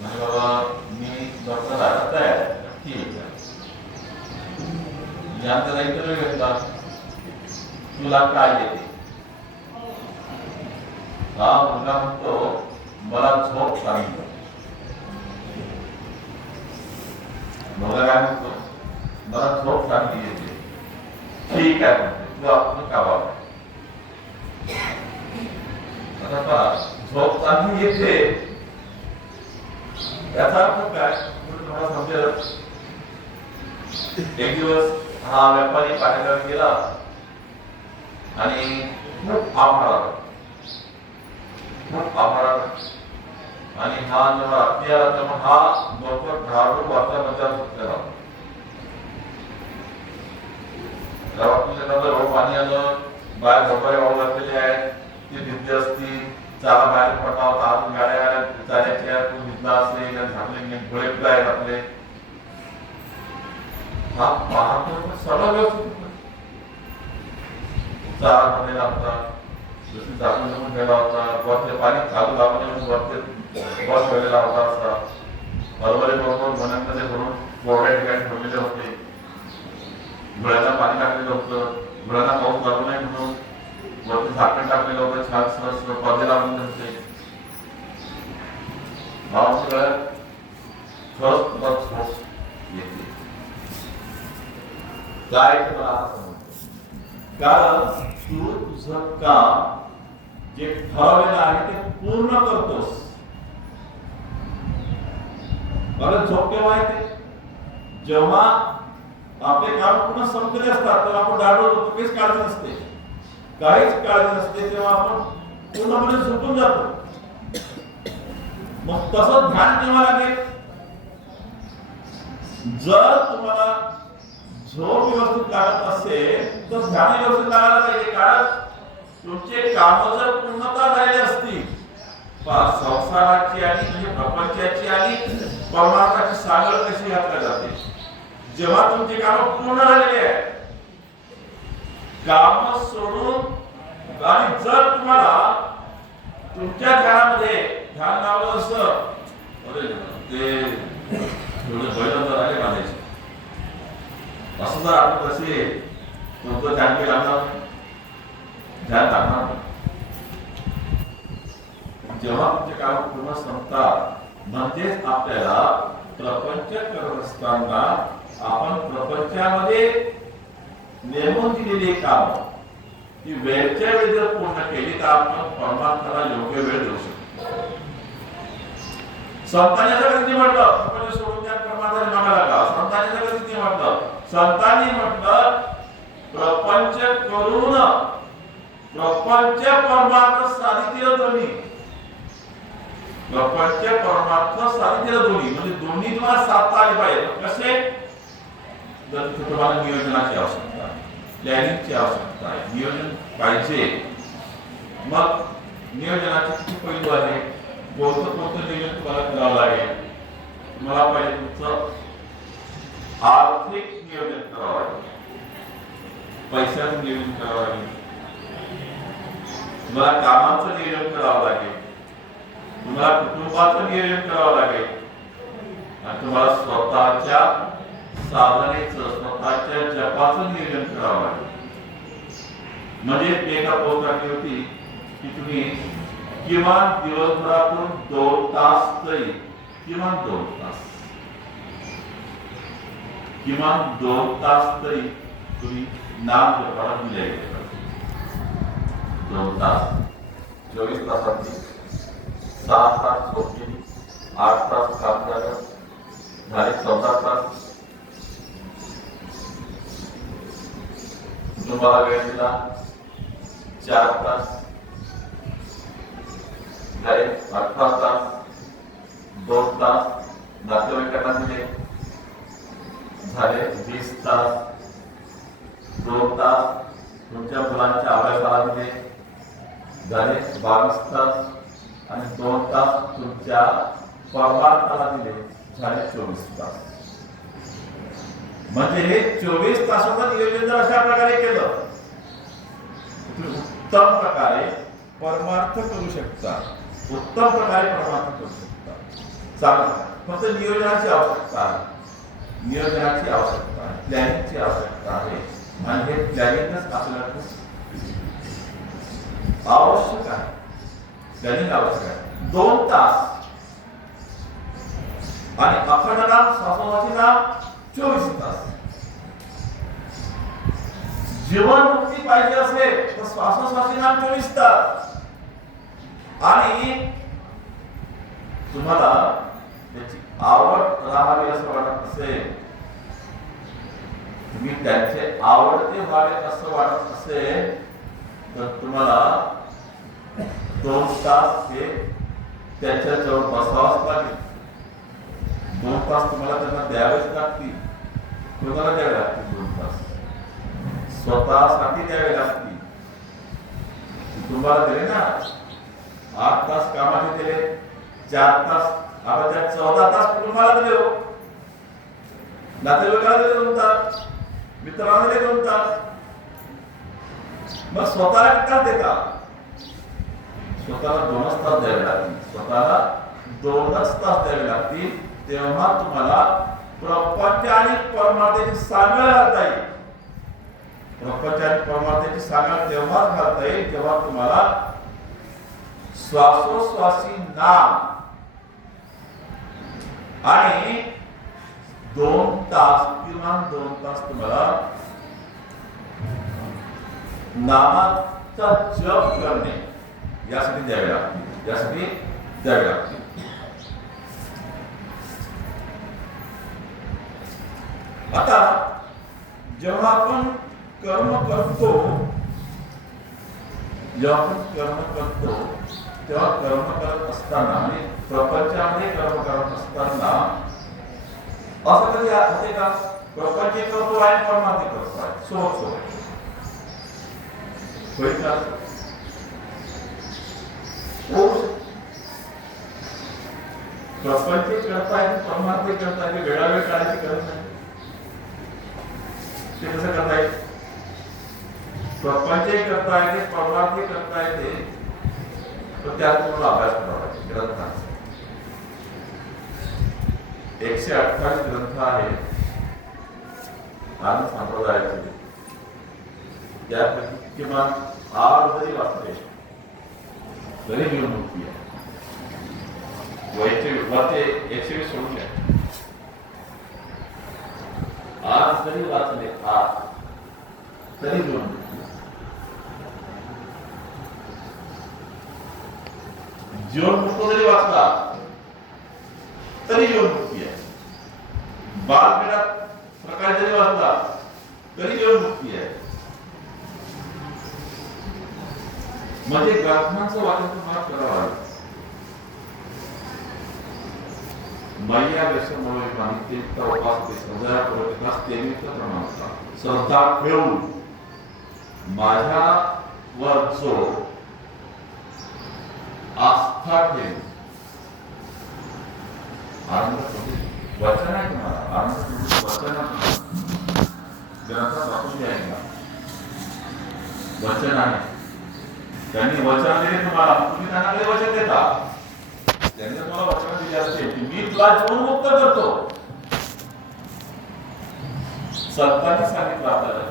म्हणजे बाबा मी नोकर राहायला तयार आहे, ठीक आहे, यांचा इंटरव्ह्यू घेतला, तुला काय येते, हा मुलगा म्हणतो मला झोप सांगितलं, मुलगा काय म्हणतो मला झोप चांगली येते, ठीक आहे म्हणते, तू आपण का बाबा, आता झोप चांगली येते याचा अर्थ काय तुम्हाला समजेल. एक दिवस हा व्यापारी पाण्यावर गेला आणि खूप आभार आणि हा जेव्हा रात्री आला तेव्हा हा नोकर घाबरून वाचला म्हणजे झोपलेला, रोड पाणी आलं, बाहेर झोपाळे वाहू लागलेले आहेत, ती भिजली असती, चाला बाहेर पडला होता, अजून गाड्या आल्या चाल्याच्या, तू भिजला असेल, झाडले घोडे फिरले आहेत आपले, हा पाहतो सगळं व्यवस्थित चारा भरलेला होता, जसं झाकून जमून गेला होता, वरचे पाणी चालू लागून वरचे वर ठेवलेला होता, असा हरभरे बरोबर मनांमध्ये भरून कोरड्या ठिकाणी ठेवलेले होते, घोड्याला पाणी टाकलेलं होतं, घोड्याला पाऊस लागू नये म्हणून वरती झाकण टाकलेलं होतं, छान सरस पदे लावलेले होते. खरंच तुला झोप येते काय कारण तू तुझं काम जे ठरवलेलं आहे ते पूर्ण करतोस. मला झोप केव्हा येते जेव्हा आपले काम पूर्ण संपलेले असतात, तर आपण दाडो होतो, काहीच काळजी नसते, काहीच काळजी नसते, तेव्हा आपण पूर्णपणे झोपून जातो. मग तसं ध्यान केव्हा लागेल, जर तुम्हाला झोप व्यवस्थित लागत असेल तर ध्यान व्यवस्थित लागायला पाहिजे, कारण तुमचे काम जर पूर्णता झालेली असतील, संसाराची आणि म्हणजे प्रपंचाची आणि परमार्थाची सागर कशी घातल्या जाते, जेव्हा तुमची कामं पूर्ण झालेली आहे, काम सोडून आणि जर तुम्हाला तुमच्या ध्यानामध्ये ध्यान लावलं असतं, अरे ते थोडं बैल आले बांधायचे असं जर आपण तसे तुमचं ध्यान केलं लागणार, ध्यान लागणार. जेव्हा तुमचे काम पूर्ण संपतात म्हणजेच आपल्याला प्रपंच करत असताना आपण प्रपंचामध्ये नेमून दिलेली काम ती वेळच्या वेळी जर पूर्ण केली तर आपण परमात्म्याला योग्य वेळ देऊ शकतो. संतांनी सगळं किती म्हटलं, प्रपंच सोडून त्या परमात्म्याला मागायला का? संतांनी सगळं किती म्हटलं, संतांनी म्हटलं प्रपंच करून प्रपंच परमार्थ साधितील दोन्ही. प्रपंच परमार्थ साधितील दोन्ही म्हणजे दोन्ही तुम्हाला साधता आले पाहिजे. कसे? जर तुम्हाला नियोजनाची आवश्यकता आहे, प्लॅनिंगची आवश्यकता आहे, नियोजन पाहिजे. मग नियोजनाचे किती पैलू आहे, कोणतं नियोजन तुम्हाला करावं लागेल. तुम्हाला पहिले तुमचं आर्थिक नियोजन करावं लागेल, पैशाचं नियोजन करावं लागेल, तुम्हाला कामाचं नियोजन करावं लागेल, तुम्हाला कुटुंबाचं नियोजन करावं लागेल आणि तुम्हाला स्वतःच्या साधनेचं स्वतःच्या जपाचं नियोजन करावं लागेल. म्हणजे एका पोस्ट टाकली होती की तुम्ही किमान दिवसभरातून 2 तास तरी किमान 2 तास तरी तुम्ही नाम जपाला दिले. 2 तास 24 तासांची 6 तास झोपली, 8 तास काम झालं, झाले 14 तास तुम्हाला वेळ दिला, 4 तास झाले 18 तास, 2 तास नातेवाईकांना दिले, झाले 20 तास, 2 तास तुमच्या मुलांच्या अभ्यासाला दिले, झाले 22 तास आणि 2 तास तुमच्या परमार्थाला दिले, झाले 24 तास. म्हणजे हे 24 तासाचं नियोजन जर अशा प्रकारे केलं उत्तम प्रकारे परमार्थ करू शकता, उत्तम प्रकारे परमार्थ करू शकता. चांगलं. फक्त नियोजनाची आवश्यकता आहे, नियोजनाची आवश्यकता आहे, प्लॅनिंगची आवश्यकता आहे आणि हे प्लॅनिंगच आपल्याला आवश्यक आहे. प्लॅनिंग आवश्यक आहे. 2 तास आणि अखंड नाम शाश्वताचे नाम 24 तास. जीवनमुक्ती पाहिजे असेल तर श्वासोश्वासी नाम 24 तास. आणि तुम्हाला त्याची आवड राहावी असं वाटत असेल, तुम्ही त्यांचे आवडते व्हावे असं वाटत असेल तर तुम्हाला 2 तास हे त्याच्याजवळ बसावंच लागेल. 2 तास तुम्हाला त्यांना द्यावेच लागतील. कोणाला द्यावे लागतील 2 तास? स्वतःसाठी द्यावे लागतील. कुटुंबाला दिले ना 8 तास कामाचे दिले, 4 तास आता त्या 14 तास कुटुंबाला दिले, हो नातेवाईकाला दिले 2 तास, मित्रांना दिले 2 तास. मग स्वतःला किती देता? स्वतःला 2च तास द्यावे लागतील. स्वतःला 2च तास द्यावे लागतील. तेव्हा तुम्हाला प्रपंच आणि परमार्थाची सांगड घालता येईल. प्रपंच आणि परमार्थाची सांगड तेव्हाच घालता येईल जेव्हा तुम्हाला श्वासोश्वासी नाम आणि 2 तास किमान 2 तास तुम्हाला नामाचा जप करणे यासाठी द्यावे लागतील. यासाठी द्यावे लागतील. आता जेव्हा आपण कर्म करतो, तेव्हा कर्म करत असताना आणि प्रपंचामध्ये कर्म करत असताना असं कधी होते का प्रपंच करतो आहे परमार्थ करतो आहे सोबत होईल का? प्रपंच करताय परमार्थ करताय, वेळावेळ काढायची गरज नाही. ते कसं करता येईल? प्रपंचही करता येते, परमार्थही करता येते, तर त्यात तुम्हाला अभ्यास करावा लागेल ग्रंथांचा. 128 ग्रंथ आहेत आणि संप्रदायाचे. त्यापैकी किमान 8 जरी वाचले तरी जीवनमुक्ती आहे. वरचे 120 सोडून घ्या. 8 जरी वाचले 8 तरी जीवनमुक्ती आहे. जीवनमुक्त जरी वाचला तरी जीवनमुक्ती आहे. बालमेळा प्रकार जरी वाचला तरी जीवनमुक्ती आहे. म्हणजे ग्रंथांचं वाचन तुम्हाला करावं लागेल. मैया व्यसनमुळे मानिकतेचा उपास सजा प्रवचनास तेमित प्रमाणता श्रद्धा ठेवून माझ्यावर जो आस्था ठेव. आनंद वचन आहे तुम्हाला, आनंद वचन आहे. ग्रंथात वाचून घ्यायला वचन आहे. त्यांनी वचन दिले तुम्हाला, तुम्ही त्यांना काही वचन देता. त्यांनी तुम्हाला वचन दिले असते की मी तुला जीवनमुक्त करतो. संतांनी सांगितलं आपल्याला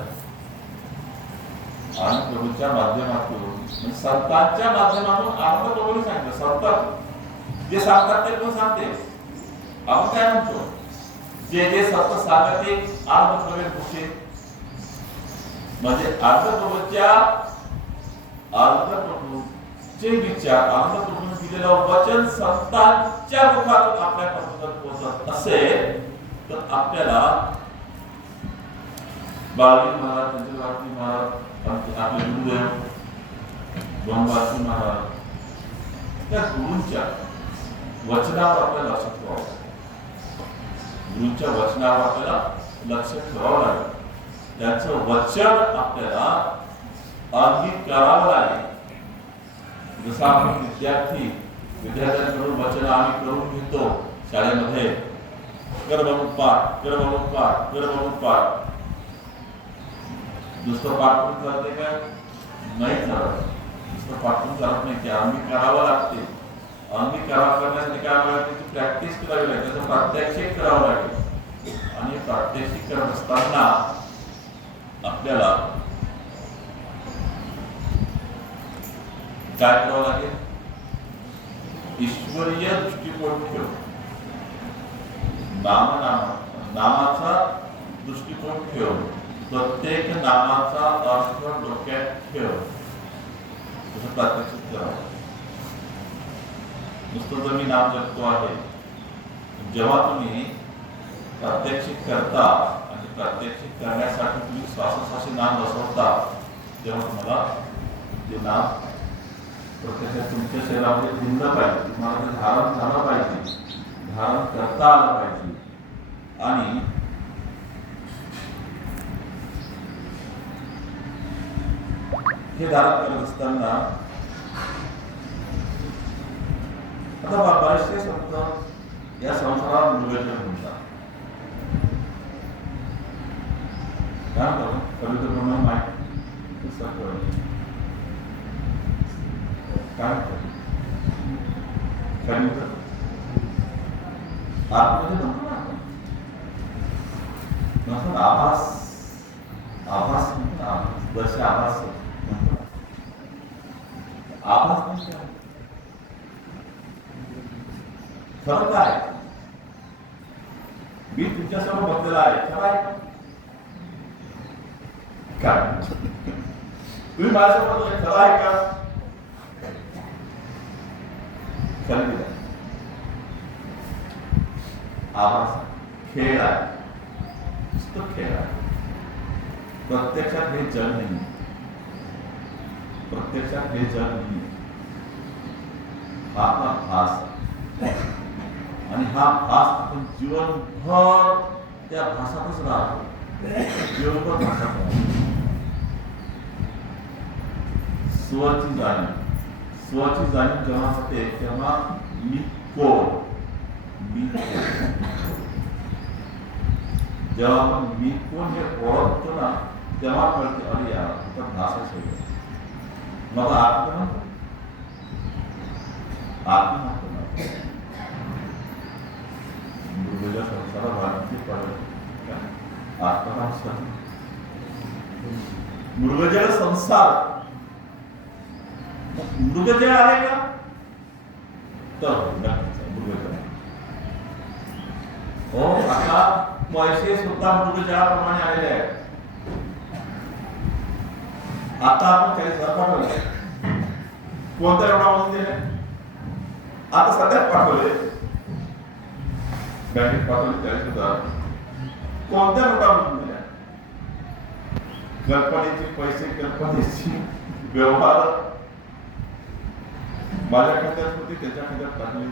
आणि प्रभूच्या माध्यमातून, संतांच्या माध्यमातून आनंद प्रभूने सांगितलं. संत जे सांगतात ते कोण सांगते? आपण काय म्हणतो? जे जे संत सांगत ते आनंद प्रभूचे, म्हणजे आनंद प्रभूच्या आनंद प्रभूचे विचार, आनंद प्रभूने दिलेलं वचन संतांच्या मुखातून आपल्यापर्यंत पोहोचत असेल तर आपल्याला बाळी महाराज, चंद्रभारती महाराज, आपले गुरुदेव बनवासी महाराज, त्या गुरूंच्या वचनावर आपल्याला लक्ष ठेवावं. गुरूंच्या वचनावर आपल्याला लक्ष ठेवावं लागेल. त्यांचं वचन आपल्याला अंगीकारावं लागेल. जसं आपण विद्यार्थ्यांकडून वचन आम्ही करून घेतो शाळेमध्ये, कर बघून पाठ, कर बघून पाठ, कर बघून पाठ. नुसतं पाठ करून चालते काय? नाही चालत. नुसतं पाठ करून चालत नाही. ते अंगीकारावं लागते. अंगीकाराव करण्यासाठी काय लागते? ती प्रॅक्टिस करावी लागते, त्याचं प्रात्यक्षिक करावं लागेल. आणि प्रात्यक्षिक करत असताना आपल्याला काय करावं लागेल? ईश्वरीय दृष्टिकोन ठेव. नामाचा दृष्टिकोन ठेव. प्रत्येक नामाचा अर्थ डोक्यात ठेव. तसं प्रात्यक्षिक करावं. नुसतं जर मी नाम जपतो आहे, जेव्हा तुम्ही प्रात्यक्षिक करता आणि प्रात्यक्षिक करण्यासाठी तुम्ही श्वासोश्वासी नाम बसवता, तेव्हा तुम्हाला ते नाम प्रत्यक्षात तुमच्या शरीरामध्ये भिन्न पाहिजे, तुम्हाला ते धारण झालं पाहिजे, धारण करता आलं पाहिजे. आणि हे धारण करत असताना आता बरेचसे संत या संसारात निर्वेचन म्हणतात. काय म्हणतात? कविता म्हणून माहिती काय कविता आतमध्ये म्हणतो ना, आभास, आभास म्हणतो. आभास जसे आभास म्हणतो. आभास म्हणजे खरं काय? मी तुमच्यासमोर बसलेला आहे, खरं आहे का? तुम्ही माझ्यासमोर खरं आहे का? आभास खेळ आहे, नुसतं खेळ आहे. प्रत्यक्षात हे जग नाही. प्रत्यक्षात हे जग नाही. हा आपला भास आणि हा भास आपण जीवनभर त्या भासातच राहतो. जीवनभर भासात राहतो. स्वची जाणीव, स्वची जाणीव जेव्हा होते तेव्हा मी कोण, मी जेव्हा आपण मी कोण हे ओळखतो ना तेव्हा कळते अरे यार तर भाषा मला आत्मा मृगजा संसारा भारती पडत आत्मा मृगजळ संसार मृगजळ आहे का तर नक्कीच मृगजळ हो आता पैसे सुद्धा मृगजळाप्रमाणे आलेले आहेत आता आपण 40,000 पाठवले कोणत्या रोडामधून दिले आता सध्याच पाठवले बँकेत पाठवले 40,000 कोणत्या रोडामधून दिल्या कल्पनेचे पैसे कल्पनेची व्यवहार माझ्या खात्यात होते त्याच्या खात्यात टाकले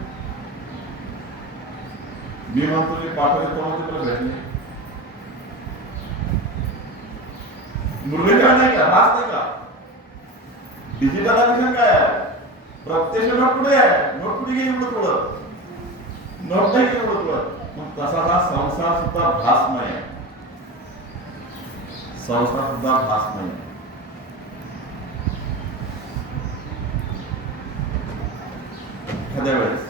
मी म्हणतो मी पाठवले तो म्हणतो तुला भेटले मृगजळ नाही का भास नाही का डिजिटलायझेशन काय आहे प्रत्यक्ष नोट कुठे आहे नोट कुठे गेली एवढं थोडं नोट नाही गेली एवढं थोडं मग तसा हा संसार सुद्धा भासमय आहे संसार सुद्धा भासमय आहे एखाद्या वेळेस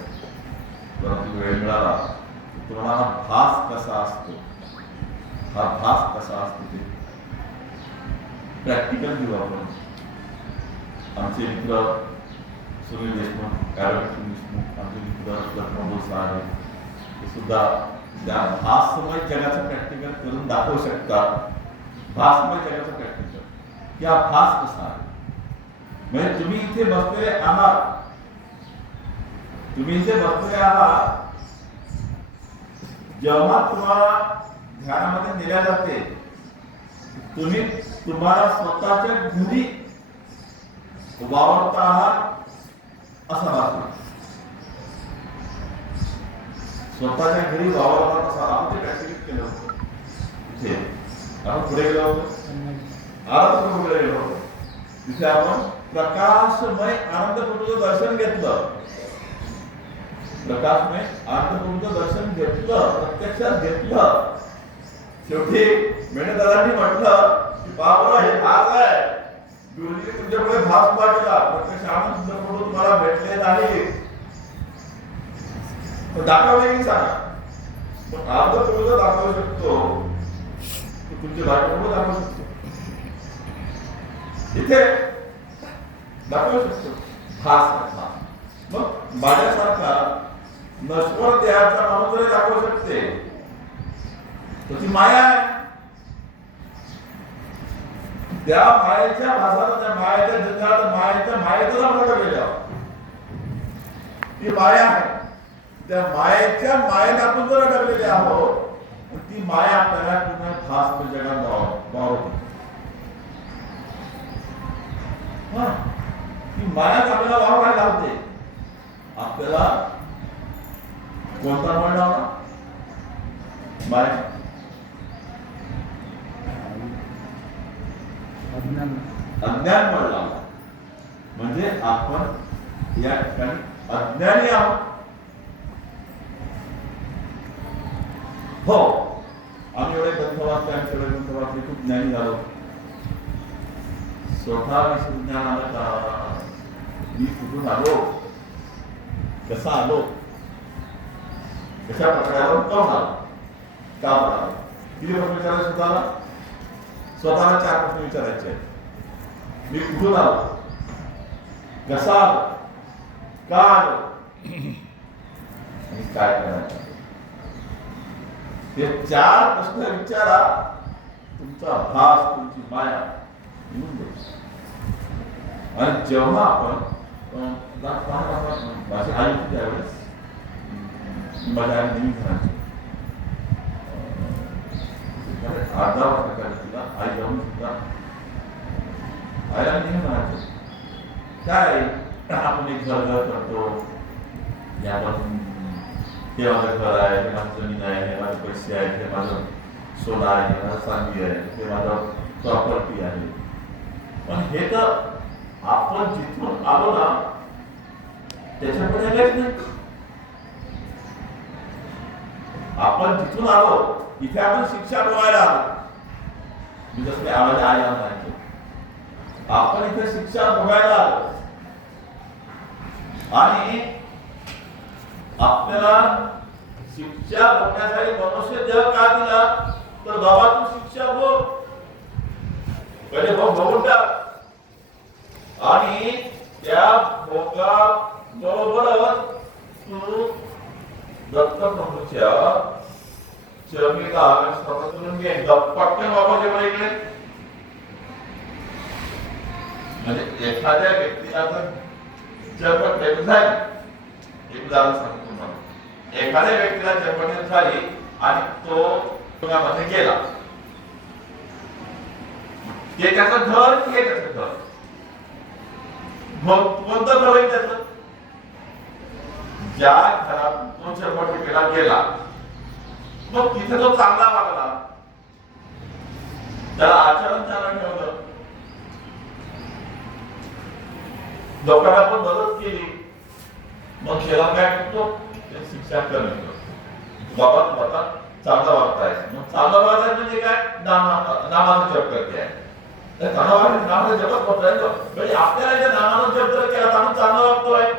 जर आपल्याला वेळ मिळाला तुम्हाला हा भास कसा असतो हा भास कसा असतो ते प्रॅक्टिकल घेऊ आपण आमचे मित्र सुनील देशमुख ॲडव्होकेट देशमुख आमचे मित्र लखनऊ साहेब हे सुद्धा त्या भासमय जगाचं प्रॅक्टिकल करून दाखवू शकतात भासमय जगाचं प्रॅक्टिकल की हा भास कसा आहे म्हणजे तुम्ही इथे बसलेले आहात जेव्हा तुम्हाला ध्यानामध्ये नेल्या जाते तुम्ही तुम्हाला स्वतःच्या घरी वावरता आहात असं वाटतं स्वतःच्या घरी वावरतात असं आपण ते प्रॅक्टिस केलं होतं तिथे आपण पुढे गेलो होतो आनंदपूरकडे गेलो होतो तिथे आपण प्रकाशमय आनंदपूरचं दर्शन घेतलं प्रकाशमय आनंदपूरचं दर्शन घेतलं प्रत्यक्षात घेतलं शेवटी मेणदादांनी म्हटलं की बाबा हे भास आहे गुरुजी तुमच्याकडे भास उभा केला प्रत्यक्ष आनंदपूर तुम्हाला भेटले नाही दाखवले की सांगा पण आनंदपूर दाखवू शकतो तुमचे भाग्य दाखवू शकतो इथे दाखवू शकतो भास मग माझ्यासारखा नश्वर देहाचा माणूस जरी दाखवू शकते तर ती माया आहे त्या मायेच्या भासाला त्या मायेच्या जगात मायेचा मोठं गेलं ती माया आहे त्या मायेच्या मायेत आपण जर अडकलेले आहोत ती माया आपल्याला पुन्हा भास जगात वावरते ती मायाच आपल्याला वावरायला लावते आपल्याला कोणता मळ लावला माया अज्ञान मळ लावला म्हणजे आपण या ठिकाणी अज्ञानी आहोत हो आम्ही एवढे ग्रंथ वाचले आम्ही एवढे ग्रंथ वाचले खूप ज्ञानी झालो स्वतः विषयी ज्ञान आलं का मी कुठून आलो कसा आलो कशा प्रकारे आलो कोण आलो का आलो किती प्रश्न विचारायचे स्वतःला 4 प्रश्न विचारायचे मी कुठून आलो कसा आलो का आलो आणि काय करायचं हे 4 प्रश्न विचारा तुमचा भास तुमची माया निघून जाईल आणि जेव्हा आपण माझी आई होती त्यावेळेस माझ्या आई नेहमी म्हणायची 8-10 वर्षाच्या तिला आई जाऊन सुद्धा आईला नेहमी म्हणायचं काय आपण एक घर करतो यापासून हे माझं घर आहे हे माझं जमीन आहे हे माझे पैसे आहेत हे माझं सोनं आहे हे माझं चांदी आहे हे माझं प्रॉपर्टी आहे पण हे तर आपण जिथून आलो ना त्याच्यामध्ये काहीच नाही आपण जिथून आलो इथे आपण शिक्षा भोगायला आलो. मी जसं आवाज आई म्हणायचो, आपण इथे शिक्षा भोगायला आलो आणि आपल्याला शिक्षा भोगण्यासाठी मनुष्य देह का दिला, तर बाबा तू शिक्षा भोग, पहिले भोगून टाक आणि त्या भोगा बरोबरच तू दत्तप्रभूच्या चरणीला आगमन करून घे. पटकन बाबा जेव्हा इकडे म्हणजे एखाद्या व्यक्तीला जर जन्मठेप झाली, एक उदाहरण सांगतो तुम्हाला, एखाद्या व्यक्तीला जन्मठेप झाली आणि तो तुरुंगामध्ये गेला, ते त्याचं घर हे त्याचं घर कोणतं घर आहे त्याचं, ज्या घरात तो जन्मठेपेला गेला मग तिथे तो चांगला वागला, त्याला आचरण चांगलं ठेवलं, लोकांना पण मदत केली, मग शेला काय करतो, शिक्षा कमी करतो. बाबा तू आता चांगला वागताय, मग चांगला वागायचं म्हणजे काय, नामाचा जप करते आहे, नामाचा जपच करतोय, म्हणजे आपल्याला ज्या नामाचा जप जर केला तर आपण चांगला वागतोय,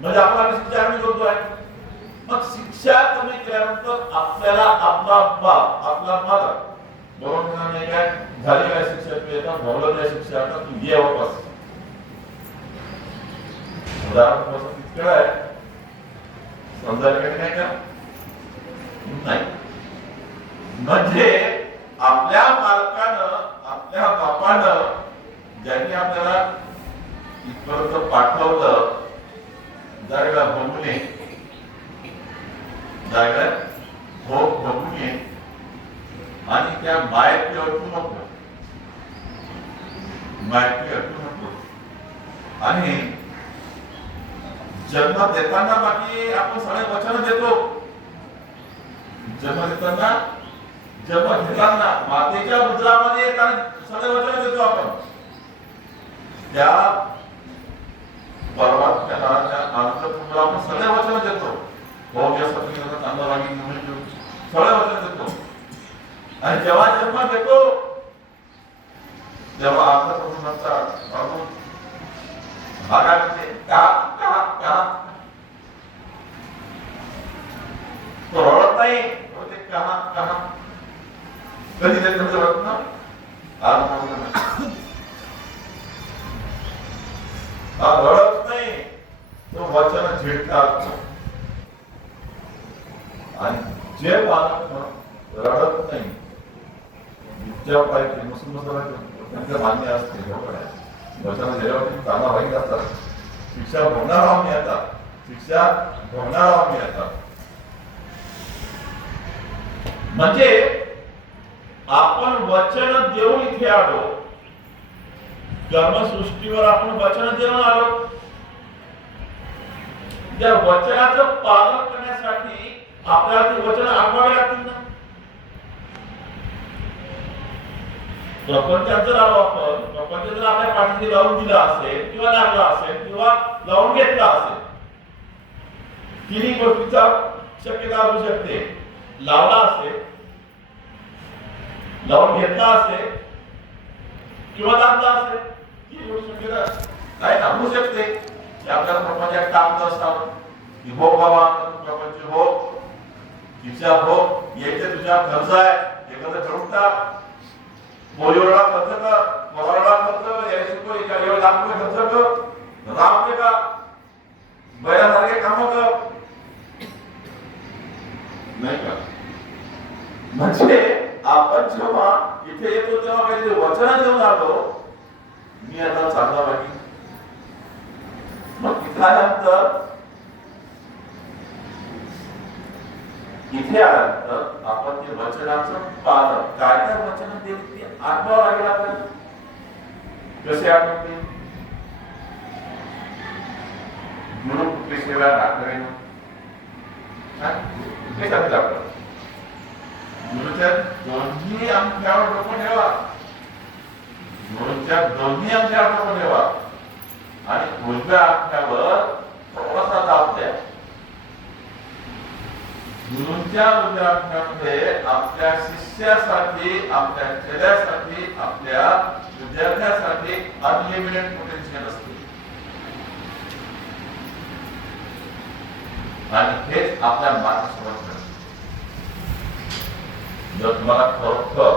म्हणजे आपला शिक्षा कमी करतोय. मग शिक्षा कमी केल्यानंतर आपल्याला आपला बाप, आपला मालक बरोबर नाही काय झालेल्या शिक्षा तू येतात, भोगलेल्या शिक्षा आता तू ये वापस. उदाहरण तितकं आहे, समजायला काही नाही का, नाही. म्हणजे आपल्या मालकानं, आपल्या बापानं ज्यांनी आपल्याला इथपर्यंत पाठवलं, जायला भोगणे, जायला भोगणे आणि त्या मायेची अडकू नको, मायेची अडकू नको. आणि जन्म देताना बाकी आपण सगळे वचन देतो, जन्म देताना, जन्म घेताना मातेच्या उदरामध्ये सगळे वचन देतो आपण, त्या परमात्म्याला, त्या आनंद आपण सगळे वचन देतो, भोग्यासाठी चांगला वागी सगळे वचन देतो. आणि जेव्हा जन्म घेतो तेव्हा आपल्या प्रभूंचा भागामध्ये तो रडत नाही, ते कहा कधी तरी रडत ना, रडत नाही, तो वचन झेडतात. आणि जे बालक रडत नाही, जेव्हा पाहिजे मुस्लिम मान्य असते, वचन दिल्यावरती चांगला वाईट असतात, शिक्षा भोगणार आम्ही येतात, शिक्षा भोगणार आम्ही येतात. म्हणजे आपण वचन देऊन इथे आलो, कर्मसृष्टीवर आपण वचन देऊन आलो, त्या वचनाचं पालन करण्यासाठी आपल्याला ते वचन आठवावे लागतील ना. प्रपंचात जर आलो आपण, प्रपंच जर आपल्या पाठीशी लावून दिला असेल किंवा लागला असेल किंवा लावून घेतला असेल, तिन्ही गोष्टीचा शक्यता असू शकते. लावला असेल, लावून घेतला असेल किंवा लागला असेल, तिन्ही गोष्टी शक्यता काय थांबू शकते की आपल्याला प्रपंचात टाकत असतात की हो बाबा प्रपंच हो, शिक्षा हो, यायचे तुझ्या खर्च आहे, एखादं ठरवून टाक, मोलीवरला खर्च कर, मोलावरला खर्च कर, या शिकव, एका वेळेला लाख रुपये खर्च कर, राम दे का, बैलासारखे काम कर, नाही का. म्हणजे आपण जेव्हा इथे येतो तेव्हा काहीतरी वचन देऊन आलो, मी आता चांगला वागी. मग इथे आल्यानंतर आपण ते वचनाचं पालन, काय काय वचन दिली ती आठवावं लागेल आपल्याला. कसे आठवते, गुरु कुठली सेवा दाखवेन, हे सांगितलं आपलं. गुरुच्या दोन्ही अंगठ्यावर डोकं ठेवा, गुरुच्या दोन्ही अंगठ्यावर डोकं ठेवा आणि उजव्या अंगठ्यावर थोडासा दाब द्या. गुरूंच्या विद्यार्थ्यांमध्ये आपल्या शिष्यासाठी, आपल्या चेल्यासाठी, आपल्या विद्यार्थ्यासाठी अनलिमिटेड पोटेन्शियल असते आणि हेच आपल्या मार्गदर्शनात घडते. जर तुम्हाला खरोखर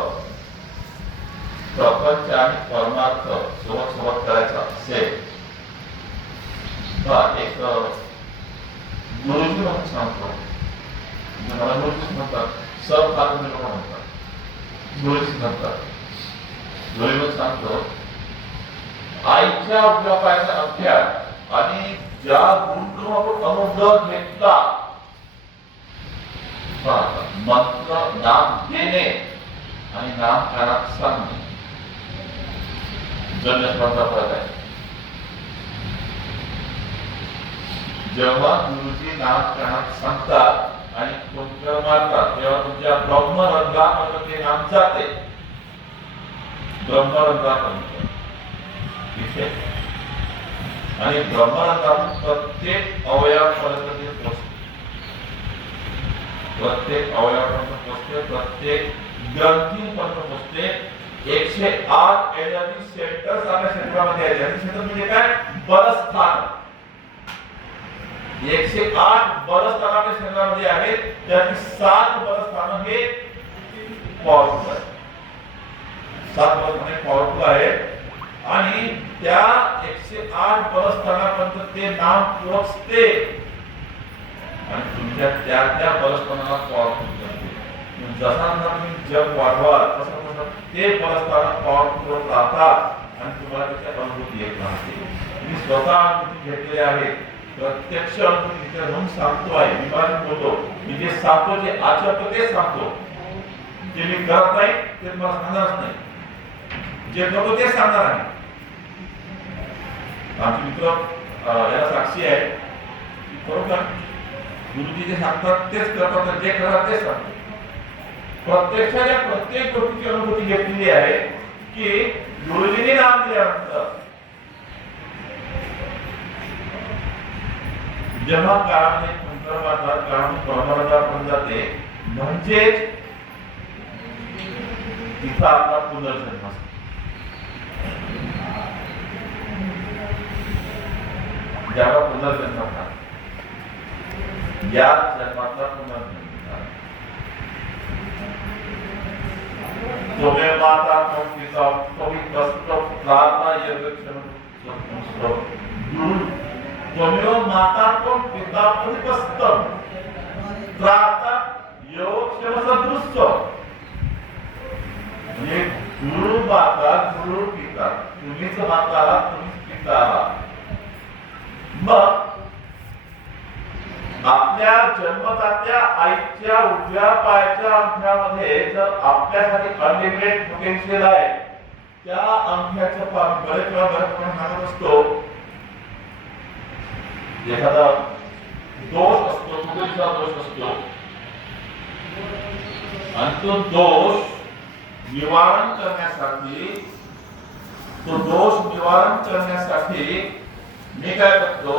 प्रपंच आणि परमार्थ सोबत करायचा असेल तर एक गुरुजी म्हणून सांगतो, मला गुरुजी म्हणतात, सहकार्य लोक म्हणतात, गुरुजी म्हणतात, गुरुजी सांगतो, आईच्या उजव्या पायाचा अभ्यास आणि ज्या गुरुकडून अनुभव घेतला मंत्र नाम देणे आणि नाम कानात सांगणे जन्मस्पर्धा फरक आहे. जेव्हा गुरुजी नाम कानात सांगतात आणि तुमच्या मारतात तेव्हा तुमच्या ब्रह्मरंध्रापर्यंत ते नाम जाते. ब्रह्मरंध्रापर्यंत इथे आणि ब्रह्मरंध्रातून प्रत्येक अवयवापर्यंत ते पोहोचते. प्रत्येक अवयवापर्यंत पोहोचते, प्रत्येक ग्रंथीपर्यंत पोहोचते. 108 एनर्जी सेंटर्स आपल्या शरीरामध्ये आहेत. एनर्जी सेंटर म्हणजे काय? बलस्थान. 108 बलस्थान आपल्या शरीरामध्ये आहेत. त्यातील 7 बलस्थान हे पॉवरफुल आहेत. 7 बलस्थान पॉवरफुल आहेत आणि त्या 108 बलस्थानापर्यंत ते नाम पोहोचते आणि तुमच्या त्या बलस्थानाला पॉवरफुल करते. जसा तुम्ही जग वाढवाल तसं ते बलस्थान पॉवरफुल राहतात आणि तुम्हाला त्याची अनुभूती येत राहते. मी स्वतः अनुभूती घेतलेली आहे, प्रत्यक्ष अनुभूती तिथे राहून सांगतो आहे. मी माझं बोलतो, मी जे सांगतो, जे आचरतो तेच सांगतो. जे मी करत नाही ते तुम्हाला सांगणारच नाही, जे करतो तेच सांगणार आहे. आमचे मित्र याला साक्षी आहे की खरोखर गुरुजी जे सांगतात तेच करतात, जे करतात तेच सांगतात. प्रत्यक्षाच्या प्रत्येक गोष्टीची अनुभूती घेतलेली आहे की गुरुजींनी नाम दिल्यानंतर जेव्हा काळामध्ये अंतर्वादात काळामध्ये परमार्थापर्यंत जाते म्हणजेच तिथं आपला पुनर्जन्म असतो. ज्याला पुनर्जन्म होतात या जन्माचा पुनर्जन्म तुम्हें माता पिता कवि कष्ट प्रार्थना यज्ञ तुम्हें माता पिता कष्ट प्रार्थना योग सदृश्य म्हणजे गुरु माता गुरु पिता तुम्हीच माता तुम्हीच पिता. मग आपल्या जन्मदात्या आईच्या उजव्या पायाच्या अंगठ्यामध्ये जर आपल्यासाठी अनलिमिटेड पोटेन्शियल आहे, त्या अंगठ्याचं बरेच वेळा सांगत असतो, एखादा दोष असतो, चुकीचा दोष असतो आणि तो दोष निवारण करण्यासाठी मी काय करतो,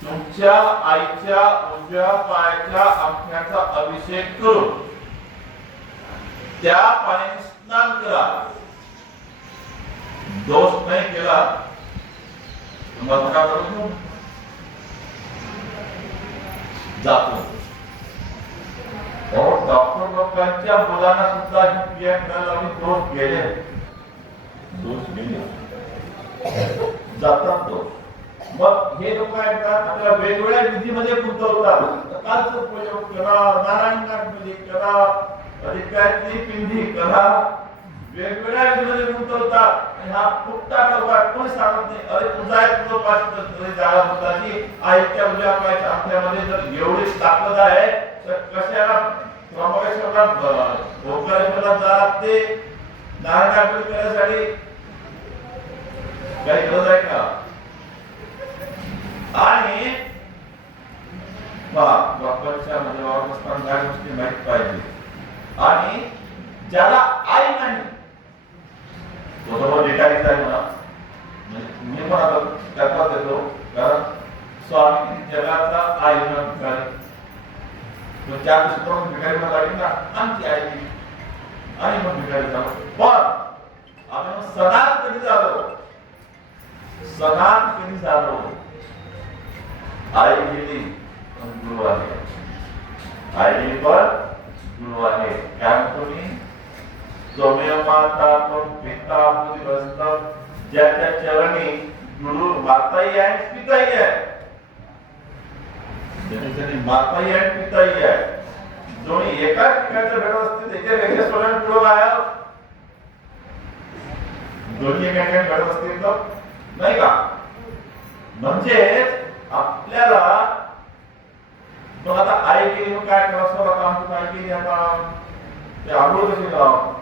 तुमच्या आईच्या उजव्या पायाच्या अंगठ्याचा अभिषेक करून त्या पाण्याने स्नान करा. दोष नाही केला तुम्हाला जातो. डॉक्टर लोकांच्या मुलांना सुद्धा ही क्रिया करायला लावली, दोष गेले जातात दोष. मग हे लोक काय करतात, आपल्या वेगवेगळ्या विधीमध्ये गुंतवतात. कालचा प्रयोग करा, नारायण नागबली करा, अधिकारातली पिंडी करा, वेगवेगळ्या विधीमध्ये गुंतवतात आणि हा फुटता करतात. कोणी सांगत नाही, अरे तुझा आहे तुझं पाच जागा होताची आईच्या उद्या पायाच्या अंगठ्यामध्ये जर एवढी ताकद आहे तर कशाला त्र्यंबकेश्वरला भोकारेश्वरला जा लागते नारायण नागबली करण्यासाठी? काही गरज आहे का? आणि बापाच्या म्हणजे वावरस्थान काय गोष्टी माहित पाहिजे. आणि ज्याला आई नाही तो सर्व ठिकाणीच आहे म्हणा. मी पण आता त्याचा देतो, कारण स्वामी जगाचा आई ठिकाणी तो 4 दिवस करून भिकारी मला लागेल ना आमची आई गेली आणि मग भिकारी झालो. पण आपण सणात कधी झालो, सणात कधी झालो, आई गेली पण गुरु आले, आई गेली पण गुरु आले. काय म्हणतो मी, त्वमेव माता त्वं पिता बुद्धिवस्तव, ज्याच्या चरणी गुरु माताही आहे पिताही आहे, ज्याच्या चरणी माताही आहे पिताही आहे, दोन्ही एकाच ठिकाणचे भेटत असते त्याचे वेगळे स्वरण पुढे आहे, दोन्ही एका ठिकाणी भेटत असतील तर नाही का. म्हणजे आपल्याला मग आता आई केली मग काय करावं, आता आमची काय केली, आता ते आंघोळ कशी करावं,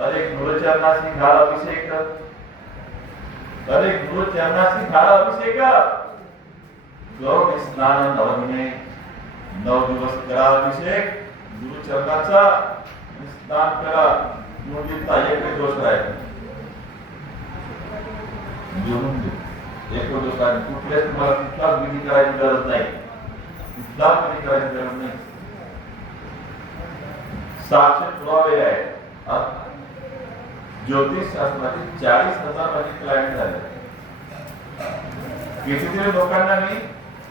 अरे गुरुचरणाशी घाल अभिषेक, अरे गुरुचरणाशी घाल अभिषेक, गौर स्नान नवदिने, 9 दिवस करा अभिषेक गुरुचरणाचा, स्नान करा. मुलींचा एक दोष आहे, जोडून घे एक दोष आहे, कुठल्याच तुम्हाला कुठलाच विधी करायची गरज नाही, कुठलाच विधी करायची गरज नाही. साक्षात पुरावे आहे. ज्योतिष शास्त्राचे 40,000 माझे क्लायंट झाले. कितीतरी लोकांना मी,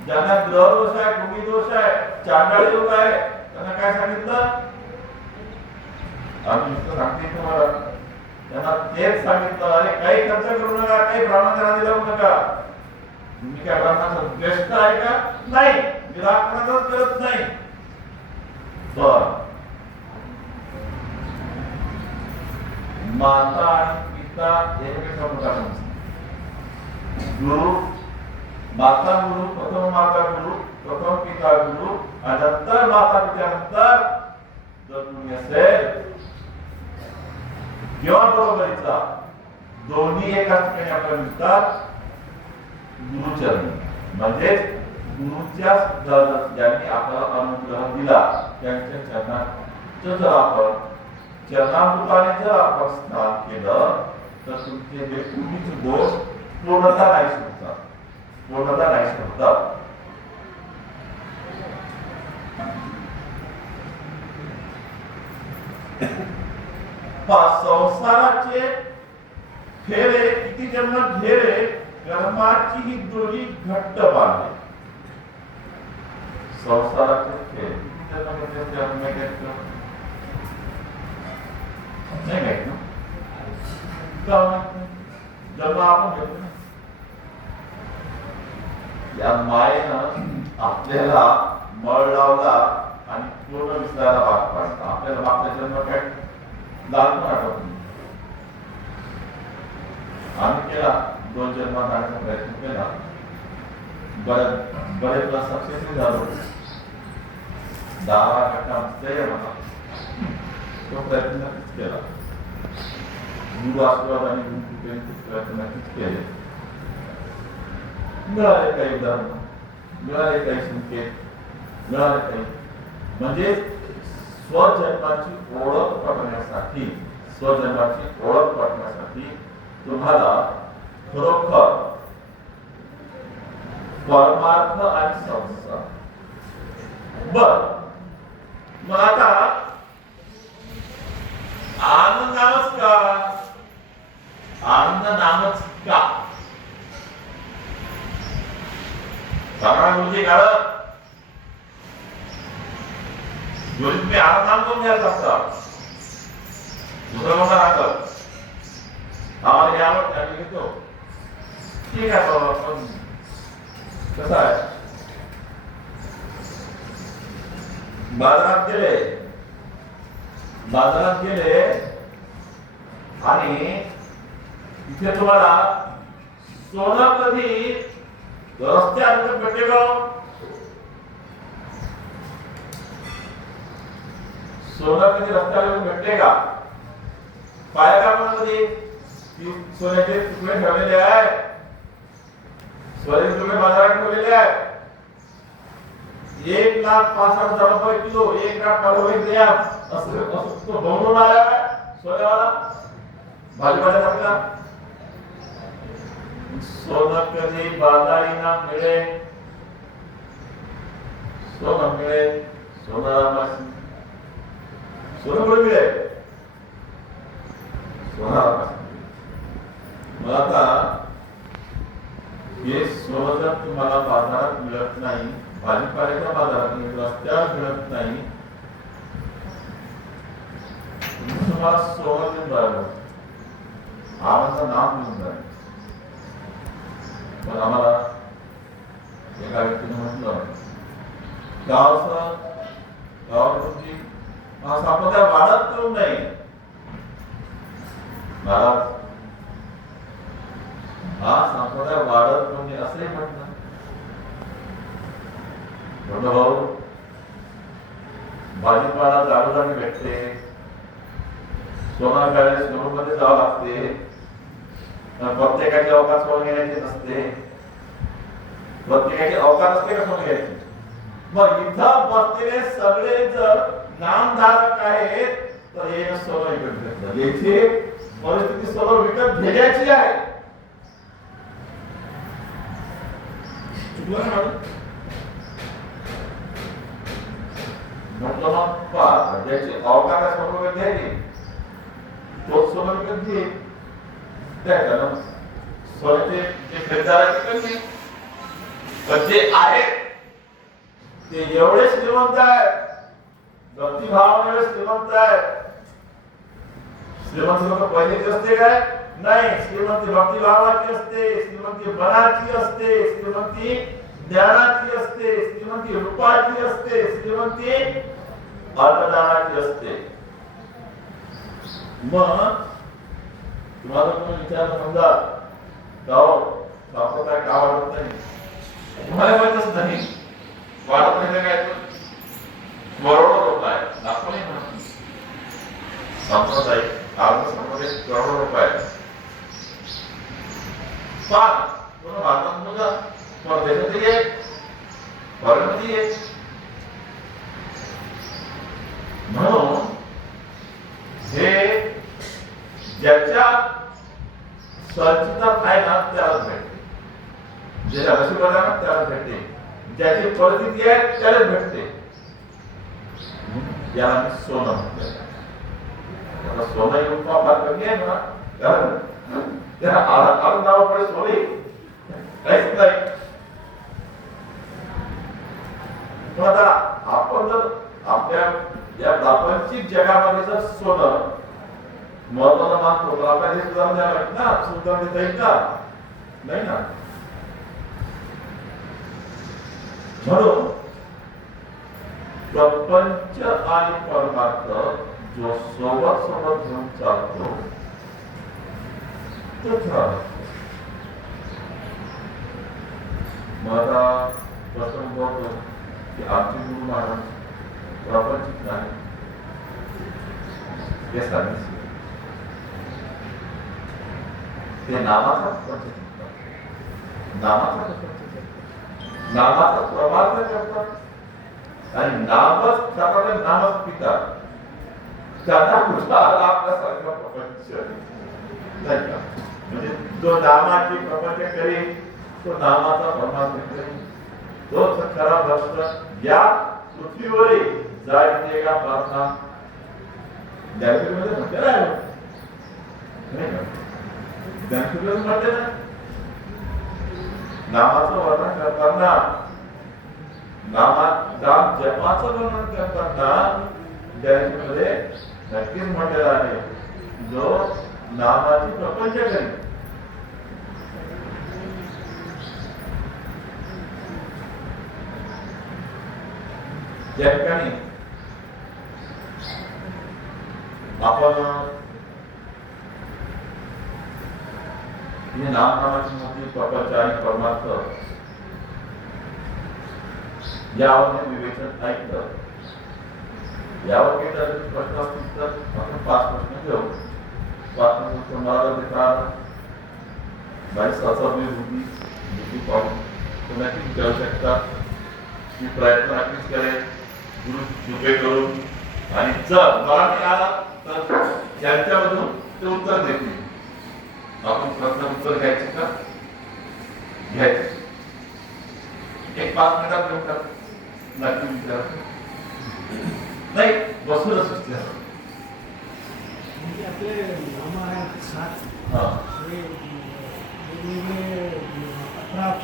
ज्यांना ग्रह दोष आहे, भूमी दोष आहे, चांडाळी योग आहे, त्यांना काय सांगितलं, आम्ही नुसतं सांगते तुम्हाला, त्यांना तेच सांगितलं, अरे काही खर्च करू नका, काही ब्राह्मणांना दिला नका. तुम्ही काय ब्राह्मणाचा द्वेष आहे का, नाही, निराकरणाचाच करत नाही. पण माता आणि पिता एकमेकांचा मोठा संबंध. गुरु माता गुरु, प्रथम माता गुरु, प्रथम पिता गुरु, आणि नंतर माता पिता, नंतर जर तुम्ही असेल किंवा बरोबरीचा, दोन्ही एकाच ठिकाणी आपल्याला मिळतात गुरुचरणी. म्हणजे गुरुच्या ज्यांनी आपल्याला अनुग्रह दिला त्यांच्या चरणात जर आपण चरणामृताने जर आपण स्नान केलं तर तुमचे जे पूर्वीचे दोष पूर्णतः नाही सुटतात, पूर्णतः नाही सुटतात. संसाराचे फेरे किती जन्म घेरे, कर्माची ही दोरी घट्ट बांधे. संसाराचे फेरे किती जन्म घेतले, नाही माहित ना, जन्म आपण घेतो ना. या मायेनं आपल्याला मळ लावला आणि पूर्ण विसरायला भाग पाडला. आपल्याला मागचा जन्म काय लहानपण आठवत नाही. आम्ही केला 2 जन्मात जाण्याचा प्रयत्न केला, बरेच सक्सेसफुल झालो. 10% मला तो प्रयत्न नक्कीच केला. गुरु आशीर्वाद आणि गुरुकृपेचे प्रयत्न नक्कीच केले. मिळाले काही उदाहरण, मिळाले काही संकेत, मिळाले काही, म्हणजे स्वजन्माची ओळख पटवण्यासाठी, स्वजन्माची ओळख पटवण्यासाठी तुम्हाला खरोखर परमार्थ आणि संसार. बर, मग आता आनंद नामच का, आनंद नामच का, सांगा म्हणजे काय, तुम्ही आनंद नाम कोण घ्यायचं असतात, दुसरं कोणता राहतं, आम्हाला हे आवडतं आम्ही घेतो, ठीक आहे बाबा. पण कसं आहे, बाजारात गेले आणि तिथे तुम्हाला सोनं कधी रस्त्यावर भेटते का, सोनं कधी रस्त्यावर भेटते का, पायाकामध्ये सोन्याचे तुकडे ठेवलेले आहे, सोन्याचे तुकडे बाजारात ठेवलेले आहे. 1,05,000 रुपये किलो, 1,05,000 ग्रॅम असं तो बनवून आला सोन्यावाला भाजीपाला टाकला. सोनं कधी बाजारीना मिळे, सोनं मिळे, सोनारापासून सोनं कुठे मिळेल? सोनारापासून. मग आता हे सोनं जर तुम्हाला बाजारात मिळत नाही, भाजीपाल्याच्या बाजारात रस्त्यावर मिळत नाही, तुम्हाला सोनं देऊन राहिलं, आवाचं नाव देऊन राहिलं. पण आम्हाला एका व्यक्तीने म्हटलं गावाची संप्रदाय वाढत करून नाही महाराज, हा संप्रदाय वाढत करून नाही असंही म्हटलं. भाऊ भाजीपाला जागोजागी भेटते, सोना गाड्या शोरूम मध्ये जावं लागते, प्रत्येकाची अवकाश सोनं घेण्याची नसते, प्रत्येकाची अवकाश असते का सोनं घ्यायची. मग इथं बसलेले सगळे जर नामधारक आहेत तर हे सोनं विकत घेतलं. याची परिस्थिती सोनं विकत घ्यायची आहे. म्हटलं मग ज्याची अवकाश सोनं विकत घ्यायची तोच सोनं विकत घे. त्याला सोन्याचे जे खरेदीदार आहेत पण जे आहेत ते एवढे श्रीमंत आहेत, भक्तिभावाने श्रीमंत आहेत. श्रीमंत लोक पैशाची असते काय? नाही. श्रीमंती भक्तिभावाची असते, श्रीमंती मनाची असते, श्रीमंती ज्ञानाची असते, श्रीमंती रूपाची असते, श्रीमंती अन्नदानाची असते. मग तुम्हाला कोणी विचारलं समजा गाव संप्रदाय का वाढत नाही, तुम्हाला माहितच नाही. वाढत नाही काय करोडो लोक आहेत, लाखो नाही म्हणत. संप्रदाय संप्रदाय करोडो लोक आहेत. पण पूर्ण भारतामध्ये परदेशातही आहे, परदेशातही आहे. म्हणून हे ज्याच्या संचितात आहे ना त्यालाच भेटते, ज्याच्या नशिबात आहे ना त्यालाच भेटते, ज्याची परिस्थिती आहे त्यालाच भेटते. याला मी सोनं म्हणते. सोनं येऊन फार कमी आहे ना, त्याला आलं नावाकडे सोने काहीच नाही. पण आता आपण जर आपल्या या प्रापंचिक जगामध्ये जर सोनं महत्वाचं मानतो तर आपल्याला हे सुधारण द्यावं लागेल ना. सुधारण देता येईल का? नाही ना. म्हणून प्रपंच आणि परमार्थ जो सोबत सोबत घेऊन चालतो तो खरा. मग आता प्रश्न बोलतो की आमचे गुरु महाराज प्रापंचिक नाही, हे सांगितले ते नामाचा प्रपंच, नामाचा प्रमार्थ करतात आणि नामच खातात, नामच पितात. त्यांना कुठला आला आपल्यासारखा प्रपंच नाही का? म्हणजे जो नामाची प्रपंच करेल तो नामाचा परमार्थ करेल, तोच खरा भक्त या पृथ्वीवरील जायचे का प्रार्थना ज्ञानसूत्रमध्ये म्हटलेलं आहे नाही का? ज्ञानसूत्रात म्हटलेलं आहे. नामाचं वर्णन करताना, नाम जपाचं वर्णन करताना ज्ञानसूत्रामध्ये नक्कीच म्हटलेलं आहे जो नामाची प्रपंच करेल. ज्या ठिकाणी आपण नामाची मोठी प्रपंच आणि परमार्थ यावर विवेचन ऐकलं. यावर काही प्रश्न असतील तर आपण 5 प्रश्न घेऊ. 5 प्रश्न मला जर मित्रांनो माझी सचवली बुद्धी पाहून तर नक्कीच विचारू शकता. मी प्रयत्न नक्कीच करेन गुरु कृपे करून, आणि जर मला मिळाला तर यांच्यामधून ते उत्तर देतील. आपण प्रश्न उत्तर घ्यायचे का? घ्यायचे. 1-5 मिनिटात घेऊ का? नक्की विचार.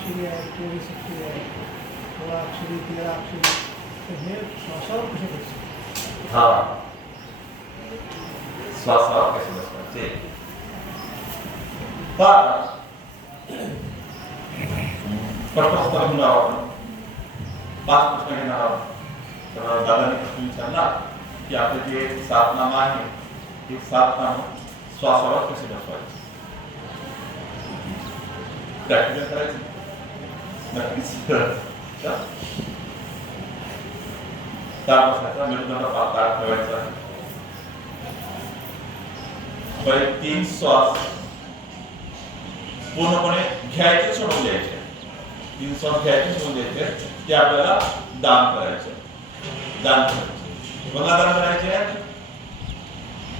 अक्षरी आहे, 24 अक्षरी आहे, 16 अक्षरी, 13 अक्षरी, तर हे श्वासावर कसे बसतात? हा श्वासावर कसे बसतात ते प्रश्न घेणार आहोत. 5 प्रश्न घेणार आहोत. तर दादाने प्रश्न विचारला की आपले जे 7 नाम आहे ते 7 नाम श्वासावर कसे बसवायचे. प्रॅक्टिकल करायचं नक्कीच. तार बसायचा, मेरुदंड तार ठेवायचा. पहिले 3 श्वास पूर्णपणे घ्यायचे, सोडून द्यायचे. 3 श्वास घ्यायचे, सोडून द्यायचे. ते आपल्याला दान करायचं. दान करायचे. कोणाला दान करायचे?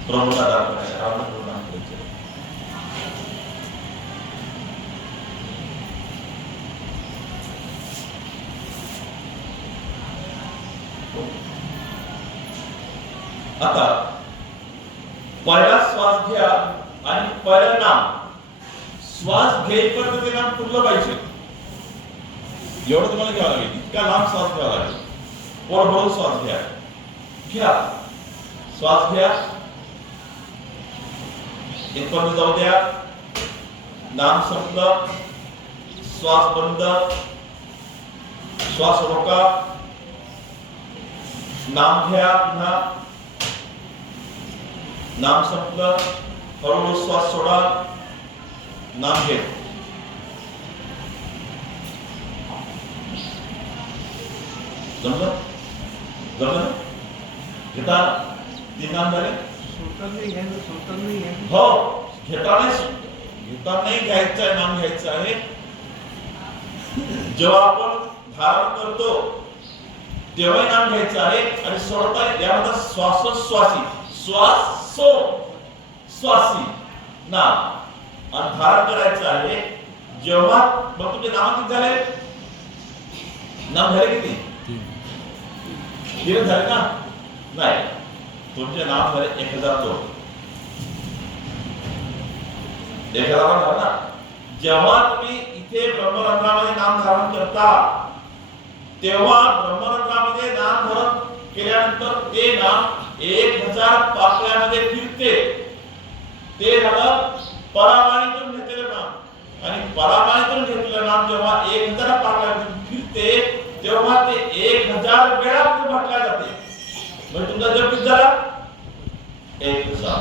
प्रभूला दान करायचे. आपण दान करायचे. आता पहिला श्वास घ्या आणि पहिलं नाम श्वास घेईपर्यंत ते नाम पुरलं पाहिजे. एवढं तुम्हाला घ्यावं लागेल. इतका लांब श्वास घ्यावा लागेल. पोट भरून श्वास घ्या. घ्या श्वास घ्या. इथपर्यंत जाऊ द्या. नाम संपलं. श्वास बंद. श्वास रोका. नाम घ्या पुन्हा. नाम संपलं. हळूहळू श्वास सोडा. नाम घे. जमलं जमलं घेता 3 नाम झाले. हो घेतानाही घ्यायचं आहे. नाम घ्यायचं आहे. जेव्हा आपण धारण करतो तेव्हाही नाम घ्यायचं आहे आणि सोडता यामध्ये श्वासोश्वासी श्वास सो श्वासी नाम आणि धारण करायचं आहे. जेव्हा मग तुमचे नाम किती झाले? नाम झाले किती? 3 झाले ना? नाही, तुमचे नाम झाले 1002. 1000 झालं ना? जेव्हा तुम्ही इथे ब्रह्मरंध्रामध्ये नाम धारण करता तेव्हा ब्रह्मरंध्रामध्ये नाम धारण केल्यानंतर ते नाम 1000 पाकळ्यामध्ये फिरते. ते झालं परामाणीतून घेतलेलं नाम. आणि परामाणीतून घेतलेलं नाम जेव्हा 1000 पाकळ्यामध्ये फिरते तेव्हा ते 1000 वेळा म्हटल्या जाते. म्हणजे तुमचा जप किती झाला? 1000.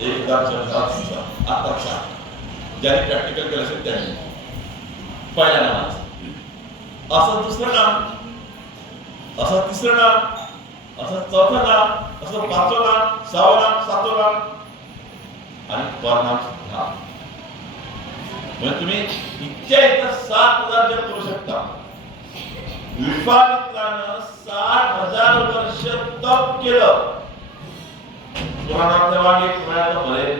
1000 आता 4. ज्याने प्रॅक्टिकल केलं असेल त्याने पहिल्या नामाचं. असं दुसरं नाम, असं तिसरं नाम, असं चौथं नाम, असं 5वं नाम, 6वं नाम, 7वं नाम आणि परनाम सुद्धा. म्हणजे तुम्ही इतक्या 7,000 जप करू शकता. विश्वामित्रानं 60,000 वर्ष तप केलं. पुराणातले वागे पुराणात बरे.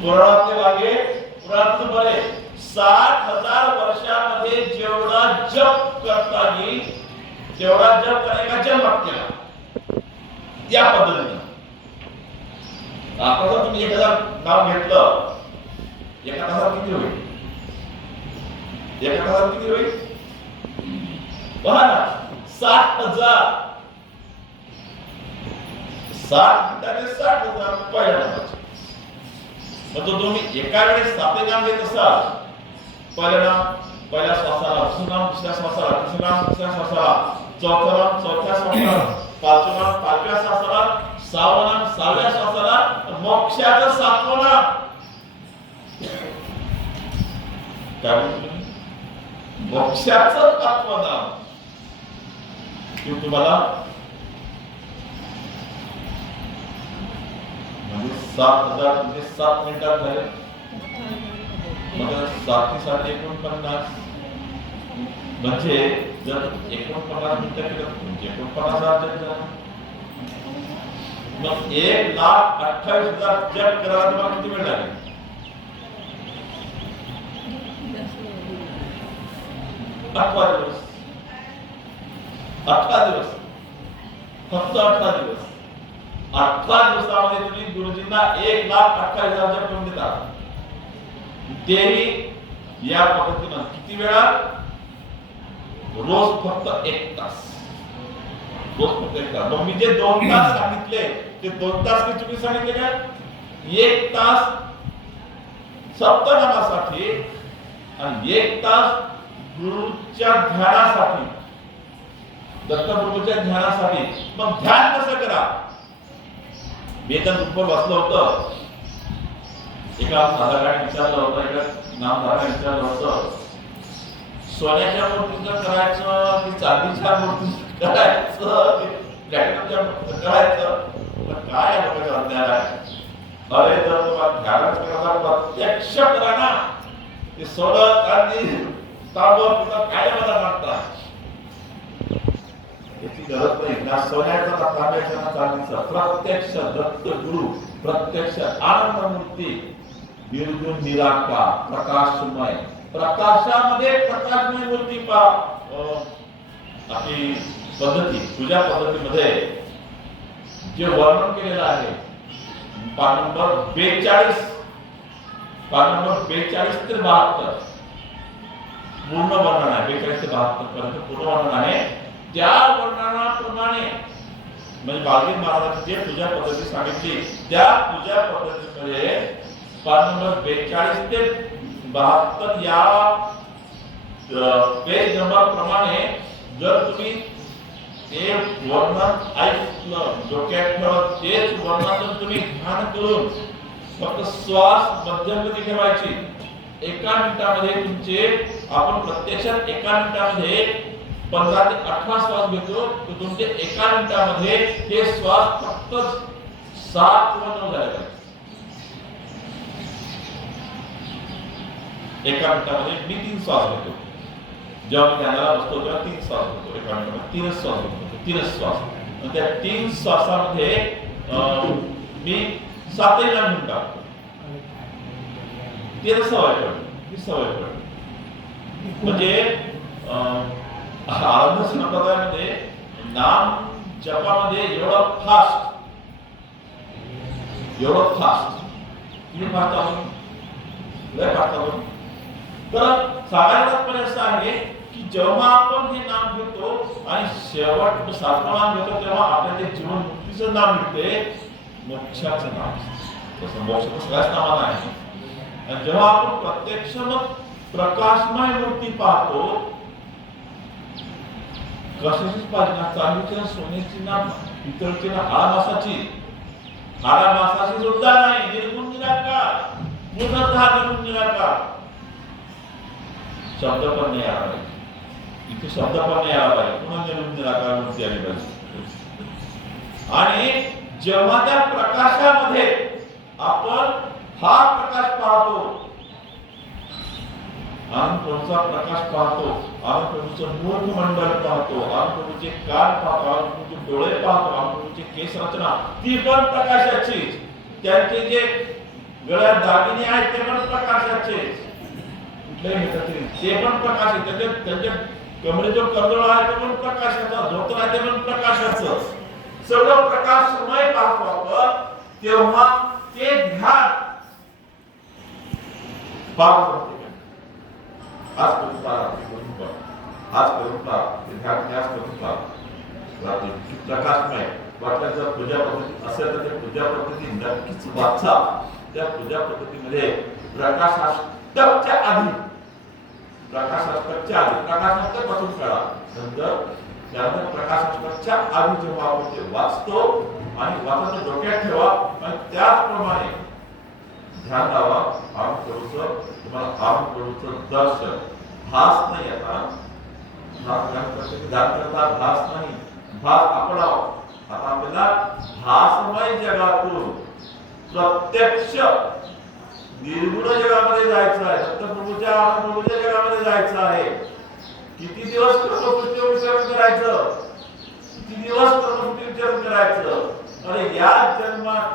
पुराणातले वागे पुराणात बरे. 60,000 वर्षामध्ये जेवढा जप करता येईल तेवढा जप करायचा जन्मात केला. त्या पद्धतीने आता जर तुम्ही 1000 नाव घेतलं, एका तासात किती होईल? एका तासात किती होईल? पहा ना, 60,000. 60 मिनिटाने 60,000 पहिल्या नामाचे. मग तो तुम्ही एका वेळेस 7 नाम घेत असाल. पहिलं नाम पहिल्या श्वासाला, दुसरं नाम दुसऱ्या श्वासाला, तिसरं नाम तिसऱ्या श्वासाला, चौथं नाम चौथ्या श्वासाला, 5वं नाम 5व्या श्वासाला, 6वं नाम 6व्या श्वासाला, मोक्षाचं 7वं नाम. काय म्हणतो? मोक्षाचं 7वं नाम. तुम्हाला म्हणजे 7,000 म्हणजे 7 मिनिटात झाले. मग 7 × 49 म्हणजे जर 49 मिनिटं केलं म्हणजे 49,000 जप झाला. मग 1,28,000 जप करायला तुम्हाला किती वेळ लागेल? 18 दिवस. 18 दिवस, फक्त 18 दिवस. 18 दिवसामध्ये तुम्ही गुरुजींना 1,28,000 जप करून देता. तेही या पद्धतीनं किती वेळा? रोज फक्त 1 तास. रोज फक्त 1 तास. मग मी जे 2 तास सांगितले ते 2 तास मी चुकी सांगितले का? 1 तास सप्तनामासाठी आणि 1 तास गुरुच्या ध्यानासाठी, दत्तप्रभूच्या ध्यानासाठी. मग ध्यान कसं करा? मी एका ग्रुपवर बसलो होतं, एका साधारण विचारलं होतं, एका नामधारकाने विचारलं होतं, सोन्याच्या मूर्तीचं करायचं की चांदीच्या मूर्तीचं करायचं की प्लॅटिनमच्या मूर्तीचं करायचं? काय बघायचं अन्याय आहे. अरे जर तुम्हाला ध्यानच करायला प्रत्यक्ष करा ना. ते सोनं चांदी तांबूळ पुन्हा काय मला मागता? याची गरज नाही. ना सोन्याचा ना तांब्याचा ना चांदीचा, प्रत्यक्ष दत्त गुरु, प्रत्यक्ष आनंद मूर्ती, निर्गुण निराकार प्रकाशमय, प्रकाशामध्ये प्रकाशमय मूर्ती पा आपली पद्धती, पूजा पद्धतीमध्ये जे वर्णन केलेलं आहे पान नंबर 42 ते 72 पूर्ण वर्णन आहे. 42 ते 72 पर्यंत पूर्ण वर्णन आहे. त्या वर्णनाप्रमाणे म्हणजे बालगीर महाराजांची जे पूजा पद्धती सांगितली त्या पूजा पद्धतीमध्ये पान नंबर 42 ते 72 या पेज नंबर प्रमाणे जर तुम्ही ते वर्णन ऐकलं, डोक्यात ठेवलं, तेच वर्णन तुम्ही ध्यान करून फक्त श्वास मध्यमगती ठेवायची. 1 मिनिटामध्ये तुमचे, आपण प्रत्यक्षात 1 मिनिटामध्ये 15 ते 18 श्वास घेतो, तर तुमचे 1 मिनिटामध्ये हे श्वास फक्त 7 किंवा 9 झाले पाहिजे. 1 मिनिटामध्ये मी 3 श्वास घेतो. जेव्हा मी ध्यानाला बसतो तेव्हा 3 श्वास घेतो. 1 मिनिटामध्ये 3 श्वास घेतो. 3 श्वास. आणि त्या 3 श्वासामध्ये मी 7 वेळा म्हणून टाकतो. ते सवय पडली. ही सवय पडली. म्हणजे आनंद संप्रदायामध्ये नाम जपामध्ये एवढं फास्ट किती फास्ट आहोत? लय फास्ट आहोत. तर साधारणपणे असं आहे की जेव्हा आपण हे नाम घेतो आणि शेवट 7वं नाम घेतो तेव्हा आपल्या ते जीवन मुक्तीचं नाम मिळते, मोक्षाचं नाम. तसं मोक्ष तर सगळ्याच नावानं आहे. आणि जेव्हा आपण प्रत्यक्ष प्रकाशमय मूर्ती पाहतो, कशाचीच पाहिजे ना, चांदीची ना, सोन्याची ना, पितळची ना, हाडामासाची सुद्धा नाही. निर्गुण निराकार, पूर्णतः निर्गुण निराकार. शब्द पण नाही आला पाहिजे इथे, शब्द पण नाही आला पाहिजे. पुन्हा निर्गुण निराकार मूर्ती आली पाहिजे. आणि जेव्हा त्या प्रकाशामध्ये आपण हा प्रकाश पाहतो, आनंद प्रभूचा प्रकाश पाहतो, आनंद प्रभूचं मुखमंडल पाहतो, आनंद प्रभूचे कान पाहतो, आनंद प्रभूचे डोळे पाहतो, आनंद प्रभूची केस रचना ती पण प्रकाशाची. त्यांचे जे गळ्यात दागिने आहेत ते पण प्रकाशाचे. कुठल्याही मिळतात ते पण प्रकाश आहे. त्यांच्या कमरेत जो कर्दळ आहे तो पण प्रकाशाचा, धोतर आहे ते पण प्रकाशाचं. सगळं प्रकाशमय पाहतो आपण. तेव्हा ते ध्यान पाहतो. आज करून प्रकाशमय वाटलं. जर पूजा पद्धती असेल तर त्या पूजा पद्धती नक्कीच वाचा. त्या पूजा पद्धतीमध्ये प्रकाशाष्टकच्या आधी प्रकाशाष्टकपासून कळा. त्यानंतर प्रकाशाष्टकच्या आधी जेव्हा आपण ते वाचतो आणि वाचायचं डोक्यात ठेवा आणि त्याचप्रमाणे ध्यान लावा. तुम्हाला प्रभूचं दर्शन भास नाही. आता ध्यान करता भास नाही, भास आपणाव. आता आपल्याला भासमय जगातून प्रत्यक्ष निर्गुण जगामध्ये जायचं आहे. दत्तप्रभूच्या आनंदप्रभूच्या जगामध्ये जायचं आहे. किती दिवस कर्मसूत्री विचारण करायचं? किती दिवस कर्मसूत्री विचारण करायचं? अरे या जन्मात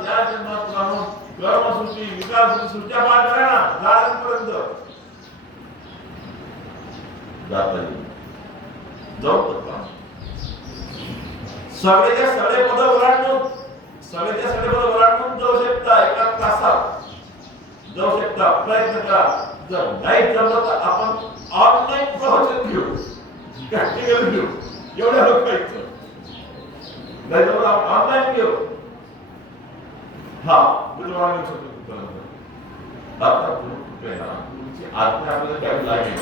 राहून कर्मसूत्री विकास सुट्ट्या पार करा ना. जाण्यापर्यंत जाऊ शकता. सगळेच्या सगळे पद ओलांडून जाऊ शकता 1 तासात. जाऊ शकता, प्रयत्न करा. जर नाही जमलं तर आपण ऑनलाईन प्रवचन घेऊ, प्रॅक्टिकल घेऊ, एवढ्या लोकांचं नाही जमलं आपण ऑनलाईन घेऊ. हा बुधवार घेऊ शकतो. आता गुरुची आज्ञा आपल्याला घ्यावी लागेल,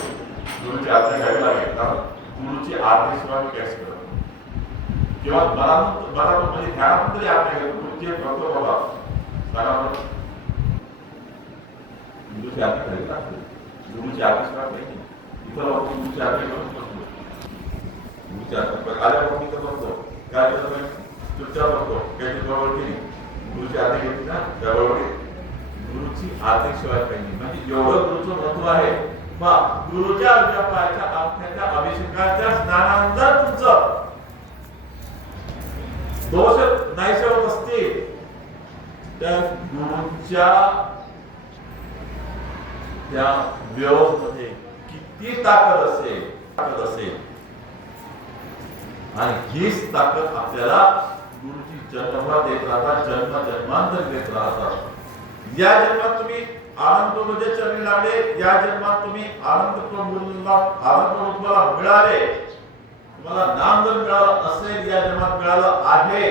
गुरुची आज्ञा घ्यावी लागेल. कारण गुरुची आज्ञेशिवाय काहीच करत किंवा मला म्हणजे ध्यानानंतरी आज्ञा घेतो. गुरुची करतो बाबा सांगा बरं, गुरुची आज्ञा घ्यावी लागते. गुरुची आज्ञेशिवाय काही नाही. इतर लोक गुरुची आज्ञा घेऊन बसतो, गुरुची आज्ञा आल्यावर मी तर बसतो, काय करतो चुपचाप बसतो, काही बरोबर केली. गुरुची आज्ञा घेतली ना त्याबरोबर गुरुची आज्ञेशिवाय काही नाही. म्हणजे एवढं गुरुचं महत्व आहे. मग गुरुच्या आज्ञापायाच्या आज्ञेच्या अभिषेकाच्या स्नानानंतर तुमचं दोष नाहीसे होत असतील त्या गुरुच्या त्या व्यवस्थेमध्ये किती ताकद असेल आणि हीच ताकद आपल्याला गुरुची जन्मभर देत राहतात, जन्मांतर देत राहतात. या जन्मात तुम्ही आनंद प्रभूच्या चरणी लागले, या जन्मात तुम्ही आनंद प्रभूला मिळाले, तुम्हाला नाम जर मिळालं असेल, या जन्मात मिळालं आहे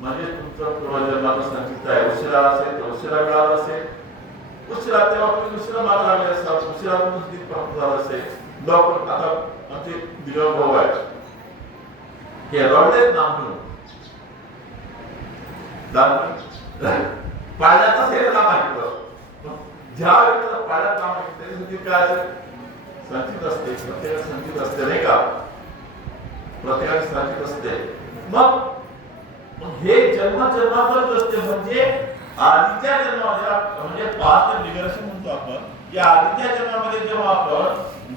म्हणजे तुमचं पूर्वजन्माचं संचित आहे. उशिरा असेल तर उशिरा मिळालं असेल, उशिरा तेव्हा तुम्ही उशिरा मार्ग लागले असाल, उशिरा तुम्ही प्राप्त झालं असेल. लवकर आता आमचे दिगंबर भाऊ आहेत, हे रडलेच नाम घेऊन पाळण्याचा सेवा नाम ऐकलं. ज्या व्यक्तीला पाळण्यात नाम ऐकलं त्याच्यासाठी काय असेल संचित असते, प्रत्येकाला संचित असते नाही का, प्रत्येकाला संचित असते. मग हे जन्मांतर असते. म्हणजे आधीच्या जन्मामध्ये म्हणजे पास्ट रिग्रेशन म्हणतो आपण, या आधीच्या जन्मामध्ये जेव्हा आपण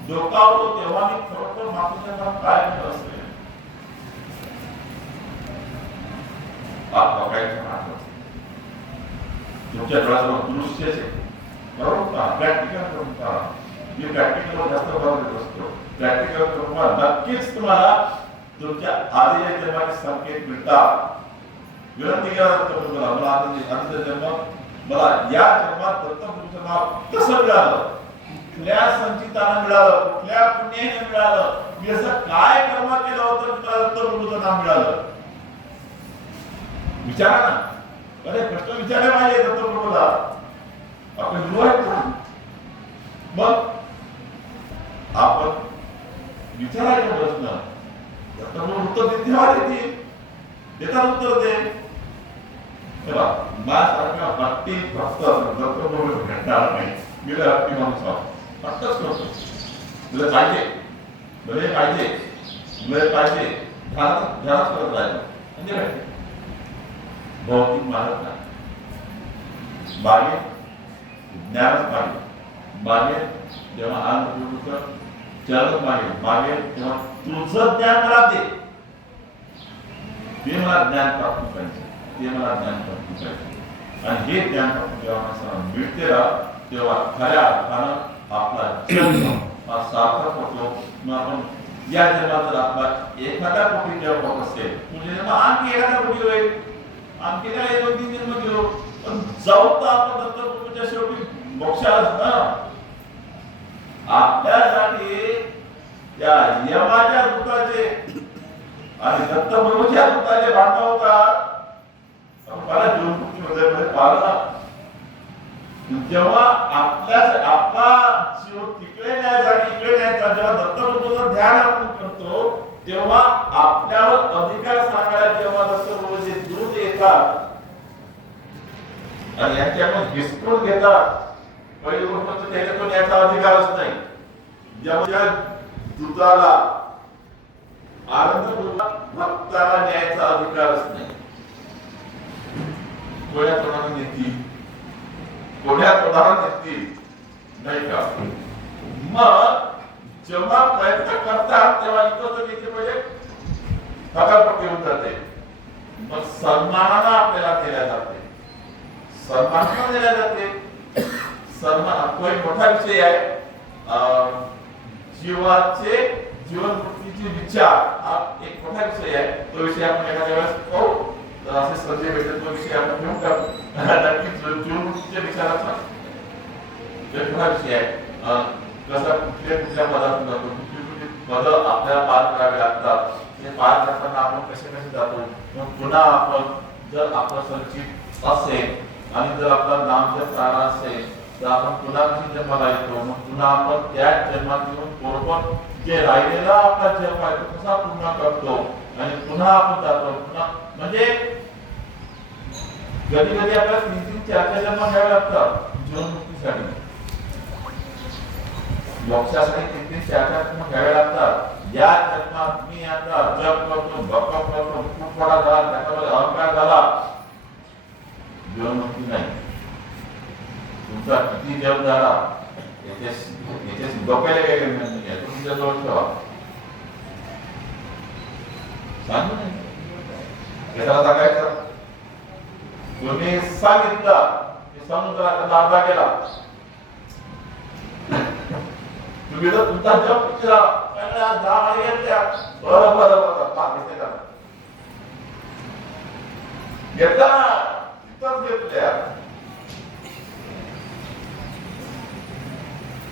डोकावतो तेव्हा मी खरोखर मागच्या जन्मात काय केलं असेल आप बघायचं आहे. तुमच्या डोळ्यासमोर दृश्यच आहे बरोबर का, प्रॅक्टिकल करून पहा. मी प्रॅक्टिकल जास्त भर देत असतो. प्रॅक्टिकल करून पहा, नक्कीच तुम्हाला तुमच्या आधीच्या जन्माचे संकेत मिळतात. विनंती केला जातो मला आधीचा जन्म, मला या जन्मात दत्तप्रभूचं नाव कसं मिळालं, कुठल्या संचितानं मिळालं, कुठल्या पुण्याने मिळालं, मी असं काय कर्म केलं होतं की मला दत्तप्रभूचं नाव मिळालं. विचारा ना, अरे प्रश्न विचारले पाहिजे दत्तप्रभूला. आपण गुरु आहेत, मग आपण विचारायचा प्रश्न दत्तप्रभू उत्तर देतील, देतात उत्तर दे. चला माझ्यासारखा भक्ती भक्त दत्तप्रभू भेटणार नाही. मी भक्ती माणूस भक्तच करतो. तुला पाहिजे भले पाहिजे पाहिजे ध्यानात करत राहिलं म्हणजे भेटते. भौतिक मानत नाही, मागे ज्ञानच मागे, मागे जेव्हा आनंद चरणच मागे तेव्हा तुझं ज्ञान मला दे, ते मला ज्ञान प्राप्त करायचं, ते मला ज्ञान प्राप्त करायचं. आणि हे ज्ञान प्राप्त जेव्हा माणसाला मिळते तेव्हा खऱ्या अर्थानं आपला जन्म हा सार्थक होतो. मग आपण या जन्मात जर आपला एखादा कोटी जन्म होत असेल म्हणजे जन्म आणखी एखादा कोटी होईल, आणखी काय 2-3 जन्म घेऊ, पण जाऊ तर आपण दत्तप्रभूच्या शेवटी मोक्षालाच ना. आपल्यासाठी या यमाच्या दूताचे आणि दत्तप्रभूच्या दूताचे भांडण होतात. मला जीवन मुक्ती मध्ये पाहिलं जेव्हा आपला जीव तिकडे न्यायसाठी इकडे न्यायचा, जेव्हा दत्तप्रभूचं ध्यान आपण करतो तेव्हा आपल्यावर अधिकार सांगायला जेव्हा दत्तप्रभूचे दूत येतात आणि यांच्याकडून हिसकून घेतात, पहिली गोष्ट तर त्याच्याकडून याचा अधिकारच नाही. जेव्हा दूताला आनंद भक्ताला न्यायचा अधिकारच नाही. कोण्या तोंडाने नेतील, कोण्या तोंडाने नेतील नाही का. मग जेव्हा प्रयत्न करतात तेव्हा इथं तर येते म्हणजे हकालपट्टी होऊन जाते. मग सन्मानाला आपल्याला केल्या जाते, सन्मानाला दिल्या जाते. सन्मान तो एक मोठा विषय आहे. जीवाचे जीवन मुक्तीचे विचार हा एक मोठा विषय आहे. तो विषय आपण एखाद्या वेळेस पाहू, असे संजय भेटत तो विषय आपण घेऊन टाकू. नक्कीच जीवन मुक्तीच्या विचाराचा हा विषय आहे. कसं कुठल्या पदातून जातो, कुठली पदं आपल्याला पार करावी लागतात, ते पार करताना आपण कसे जातो. मग पुन्हा आपण जर आपलं संचित असेल आणि जर आपला नामजप झाला असेल तर आपण पुन्हा कशी जन्माला येतो. मग पुन्हा आपण त्याच जन्मात येऊन बरोबर जे राहिलेला आपला जन्म आहे तो कसा पूर्ण करतो आणि पुन्हा आपण जातो. पुन्हा म्हणजे कधी कधी आपल्याला 3-4 जन्म घ्यावे लागतात जीवनमुक्तीसाठी, मोक्षासाठी 3-4 जन्म घ्यावे लागतात. या जन्मात मी आता जप करतो, भक्कम करतो, खूप मोठा झाला, त्याच्यामध्ये अहंकार झाला, जीवनमुक्ती नाही. तुमचा किती जप झाला याचे डोक्याला काही घेणं नाही, तुमच्या जवळ ठेवा. सांगू नाही याला सांगायचं. तुम्ही सांगितलं की समुद्राचा अर्धा केला, तुम्ही जर तुमचा जप केला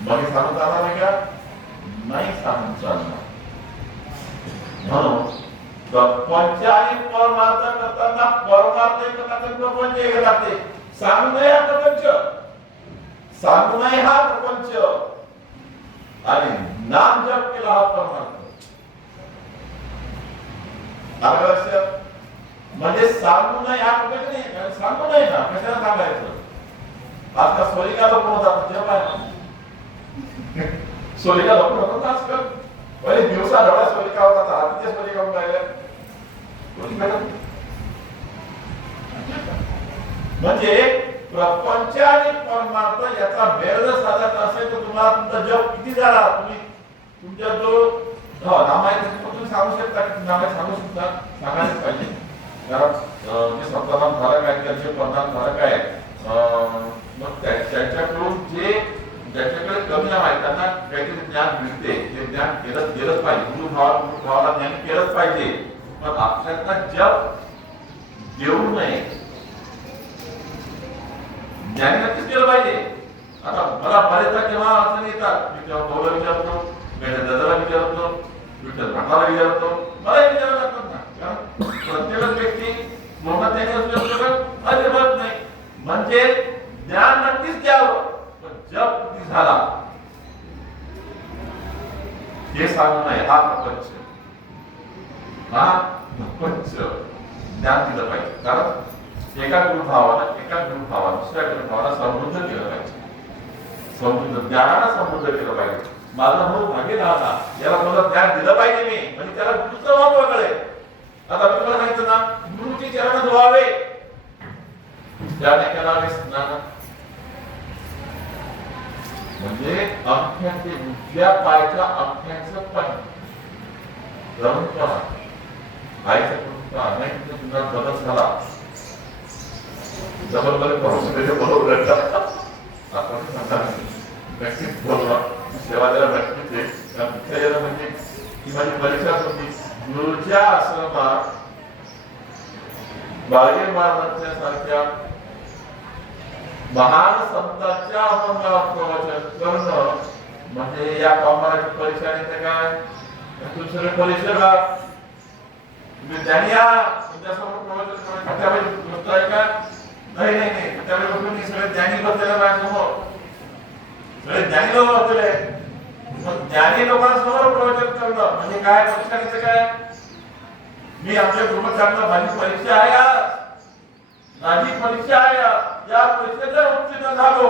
मग सांगून चालणार नाही का? नाही सांगून चालणार. म्हणून प्रपंच आणि परमार्थ करताना परमार्थ करताना प्रपंच हे लागते. सांगू नये हा प्रपंच, सांगू नये हा प्रपंच आणि नाम जप केला हा परमार्थ. म्हणजे सांगू नये हा प्रपंच नाही, सांगू नये ना, कशाला सांगायचं. आता सोलिका लोक होतात जप आहे, सोलिका लोक होतात आजकाल. पहिले दिवसा ढवळ्या सोलिका होतात, रात्रीच्या सोलिका होऊन राहिल्या. म्हणजे प्रपंच आणि परमार्थ याचा भेद जर साधायचा असेल तर तुम्हाला तुमचा जप किती झाला, तुम्ही तुमच्या जो नामायचं तुम्ही सांगू शकता की नामाय सांगू शकता, सांगायला पाहिजे. कारण जे सप्तनाम झालं काय, त्यांचे परिणाम झालं काय, मग त्यांच्याकडून जे ज्याच्याकडे कमी नाम आहे त्यांना काहीतरी ज्ञान मिळते, ते ज्ञान केलंच पाहिजे. गुरु भावाला ज्ञान केलंच पाहिजे. पण आपल्याला जप देऊ नये, ज्ञानी नक्कीच केलं पाहिजे. आता मला बरेचदा केव्हा अडचण येतात, मी तेव्हा भाऊला विचारतो, मी दादाला विचारतो, विठ्ठल भाटाला विचारतो, मला विचारायला लागतात ना. कारण प्रत्येकच व्यक्ती मोठा त्याने असल्याचं अजिबात नाही. म्हणजे ज्ञान नक्कीच द्यावं, पण जप किती झाला हे सांगू नये हा प्रपंच. हा प्रपंच ज्ञान दिलं पाहिजे. कारण एका गुरुभावानं दुसऱ्या गुरुभावाला समृद्ध केलं पाहिजे, समृद्ध ज्ञानाला समृद्ध केलं पाहिजे. माझा भाऊ मागे राहता, याला मला ज्ञान दिलं पाहिजे मी, म्हणजे त्याला गुरुचं महत्व कळेल. आता मी तुम्हाला सांगितलं ना, गुरुची चरण धुवावे, त्याने करावे स्नान. म्हणजे अंगठ्याचे उजव्या पायाच्या अंगठ्याचं पण रमून पहा. आईच्या कृपा नाही तिथे तुझा बदल झाला, जबरदस्ती पाऊस बरोबर आपण नक्कीच बोलवा सेवा द्यायला नक्कीच आहे. म्हणजे ही माझी परीक्षाच होती. गुरुच्या आश्रमात बाळगे महाराजांच्या सारख्या महान संतांच्या अभंगावर प्रवचन करणं म्हणजे या कामाची परीक्षा नाही. काय तुम्ही सगळे परीक्षा तुम्ही ज्ञानी या तुमच्यासमोर प्रवचन करायचं त्यावेळी गोष्ट आहे का? नाही त्यावेळी बघून मी सगळे ज्ञानी बसलेले माझ्यासमोर, सगळे ज्ञानी लोक बसलेले. मग ज्ञानी लोकांसमोर प्रवचन करणं म्हणजे काय परीक्षा काय? मी आमच्या गुरुचांना माझी परीक्षा आहे, माझी परीक्षा आहे. या परीक्षेत जर उत्तीर्ण झालो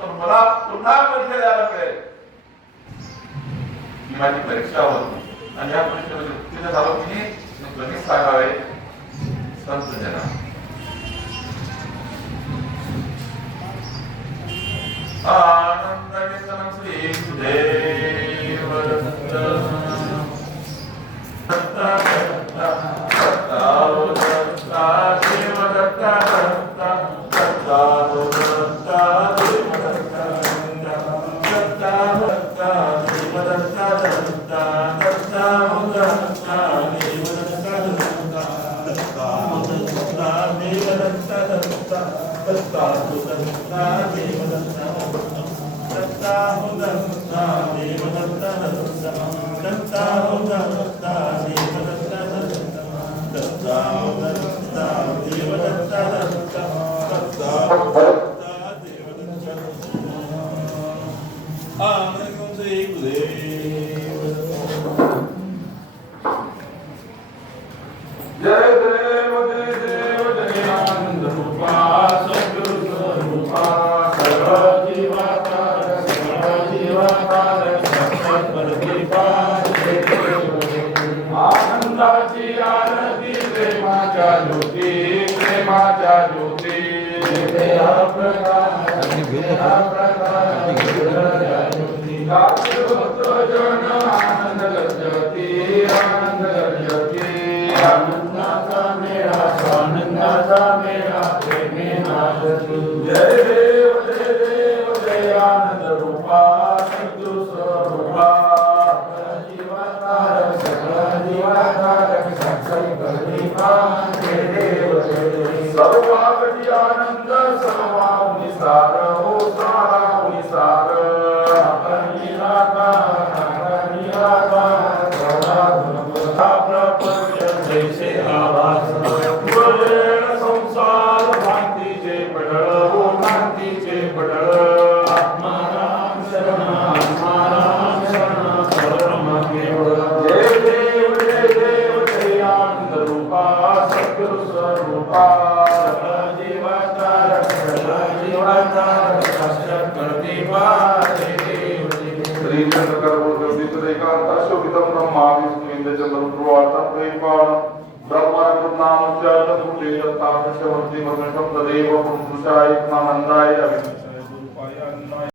तर मला पुन्हा परीक्षा द्यायला मिळेल. ही माझी परीक्षा होती आणि या परीक्षेमध्ये उत्तीर्ण झालो की कधीच सांगावे संत जना. आनंद निधन श्री गुरुदेव दत्त दत्ता दत्ता दत्ता देव दत्ता दत्ता दत्ता दत्ता देव दत्ता दत्ता दत्ता देव दत्ता दत्ता दत्ता दत्ता देव दत्ता दत्ता दत्ता दत्ता देव दत्ता दत्ता दत्ता दत्ता देव दत्ता दत्ता हो दत्ता देव दत्ता दत्ता दत्ता हो दत्ता देव दत्ता दत्ता दत्ता हो दत्ता देव दत्ता दत्ता दत्ता हो दत्ता देव दत्ता आनंद से गुरुदेव जय देव जय आनंद रूपा सद्गुरु स्वरूपा सर्व जीवाकार सत्पर कृपा आनंदाची आरती प्रेमाच्या ज्योती तेरा प्रकाश जन आनंद गजती आनंदाचा मेळा प्रेमे नाचती जय देव जय आनंद रूपा सद्गुरु स्वरूपा जीवाकारक सत्कृपा जय देव सर्वागती आनंद सर्वाहुनी सार हो सारा हुनी सार जैसे आवाज संसार भ्रांतीचे पडळ हो भ्रांतीचे पडळ आत्माराम शरण परम केवळ जय देव जय आनंद रूपा सद्गुरु स्वरूपा जीवाकारक सत्कृपा जय देव श्री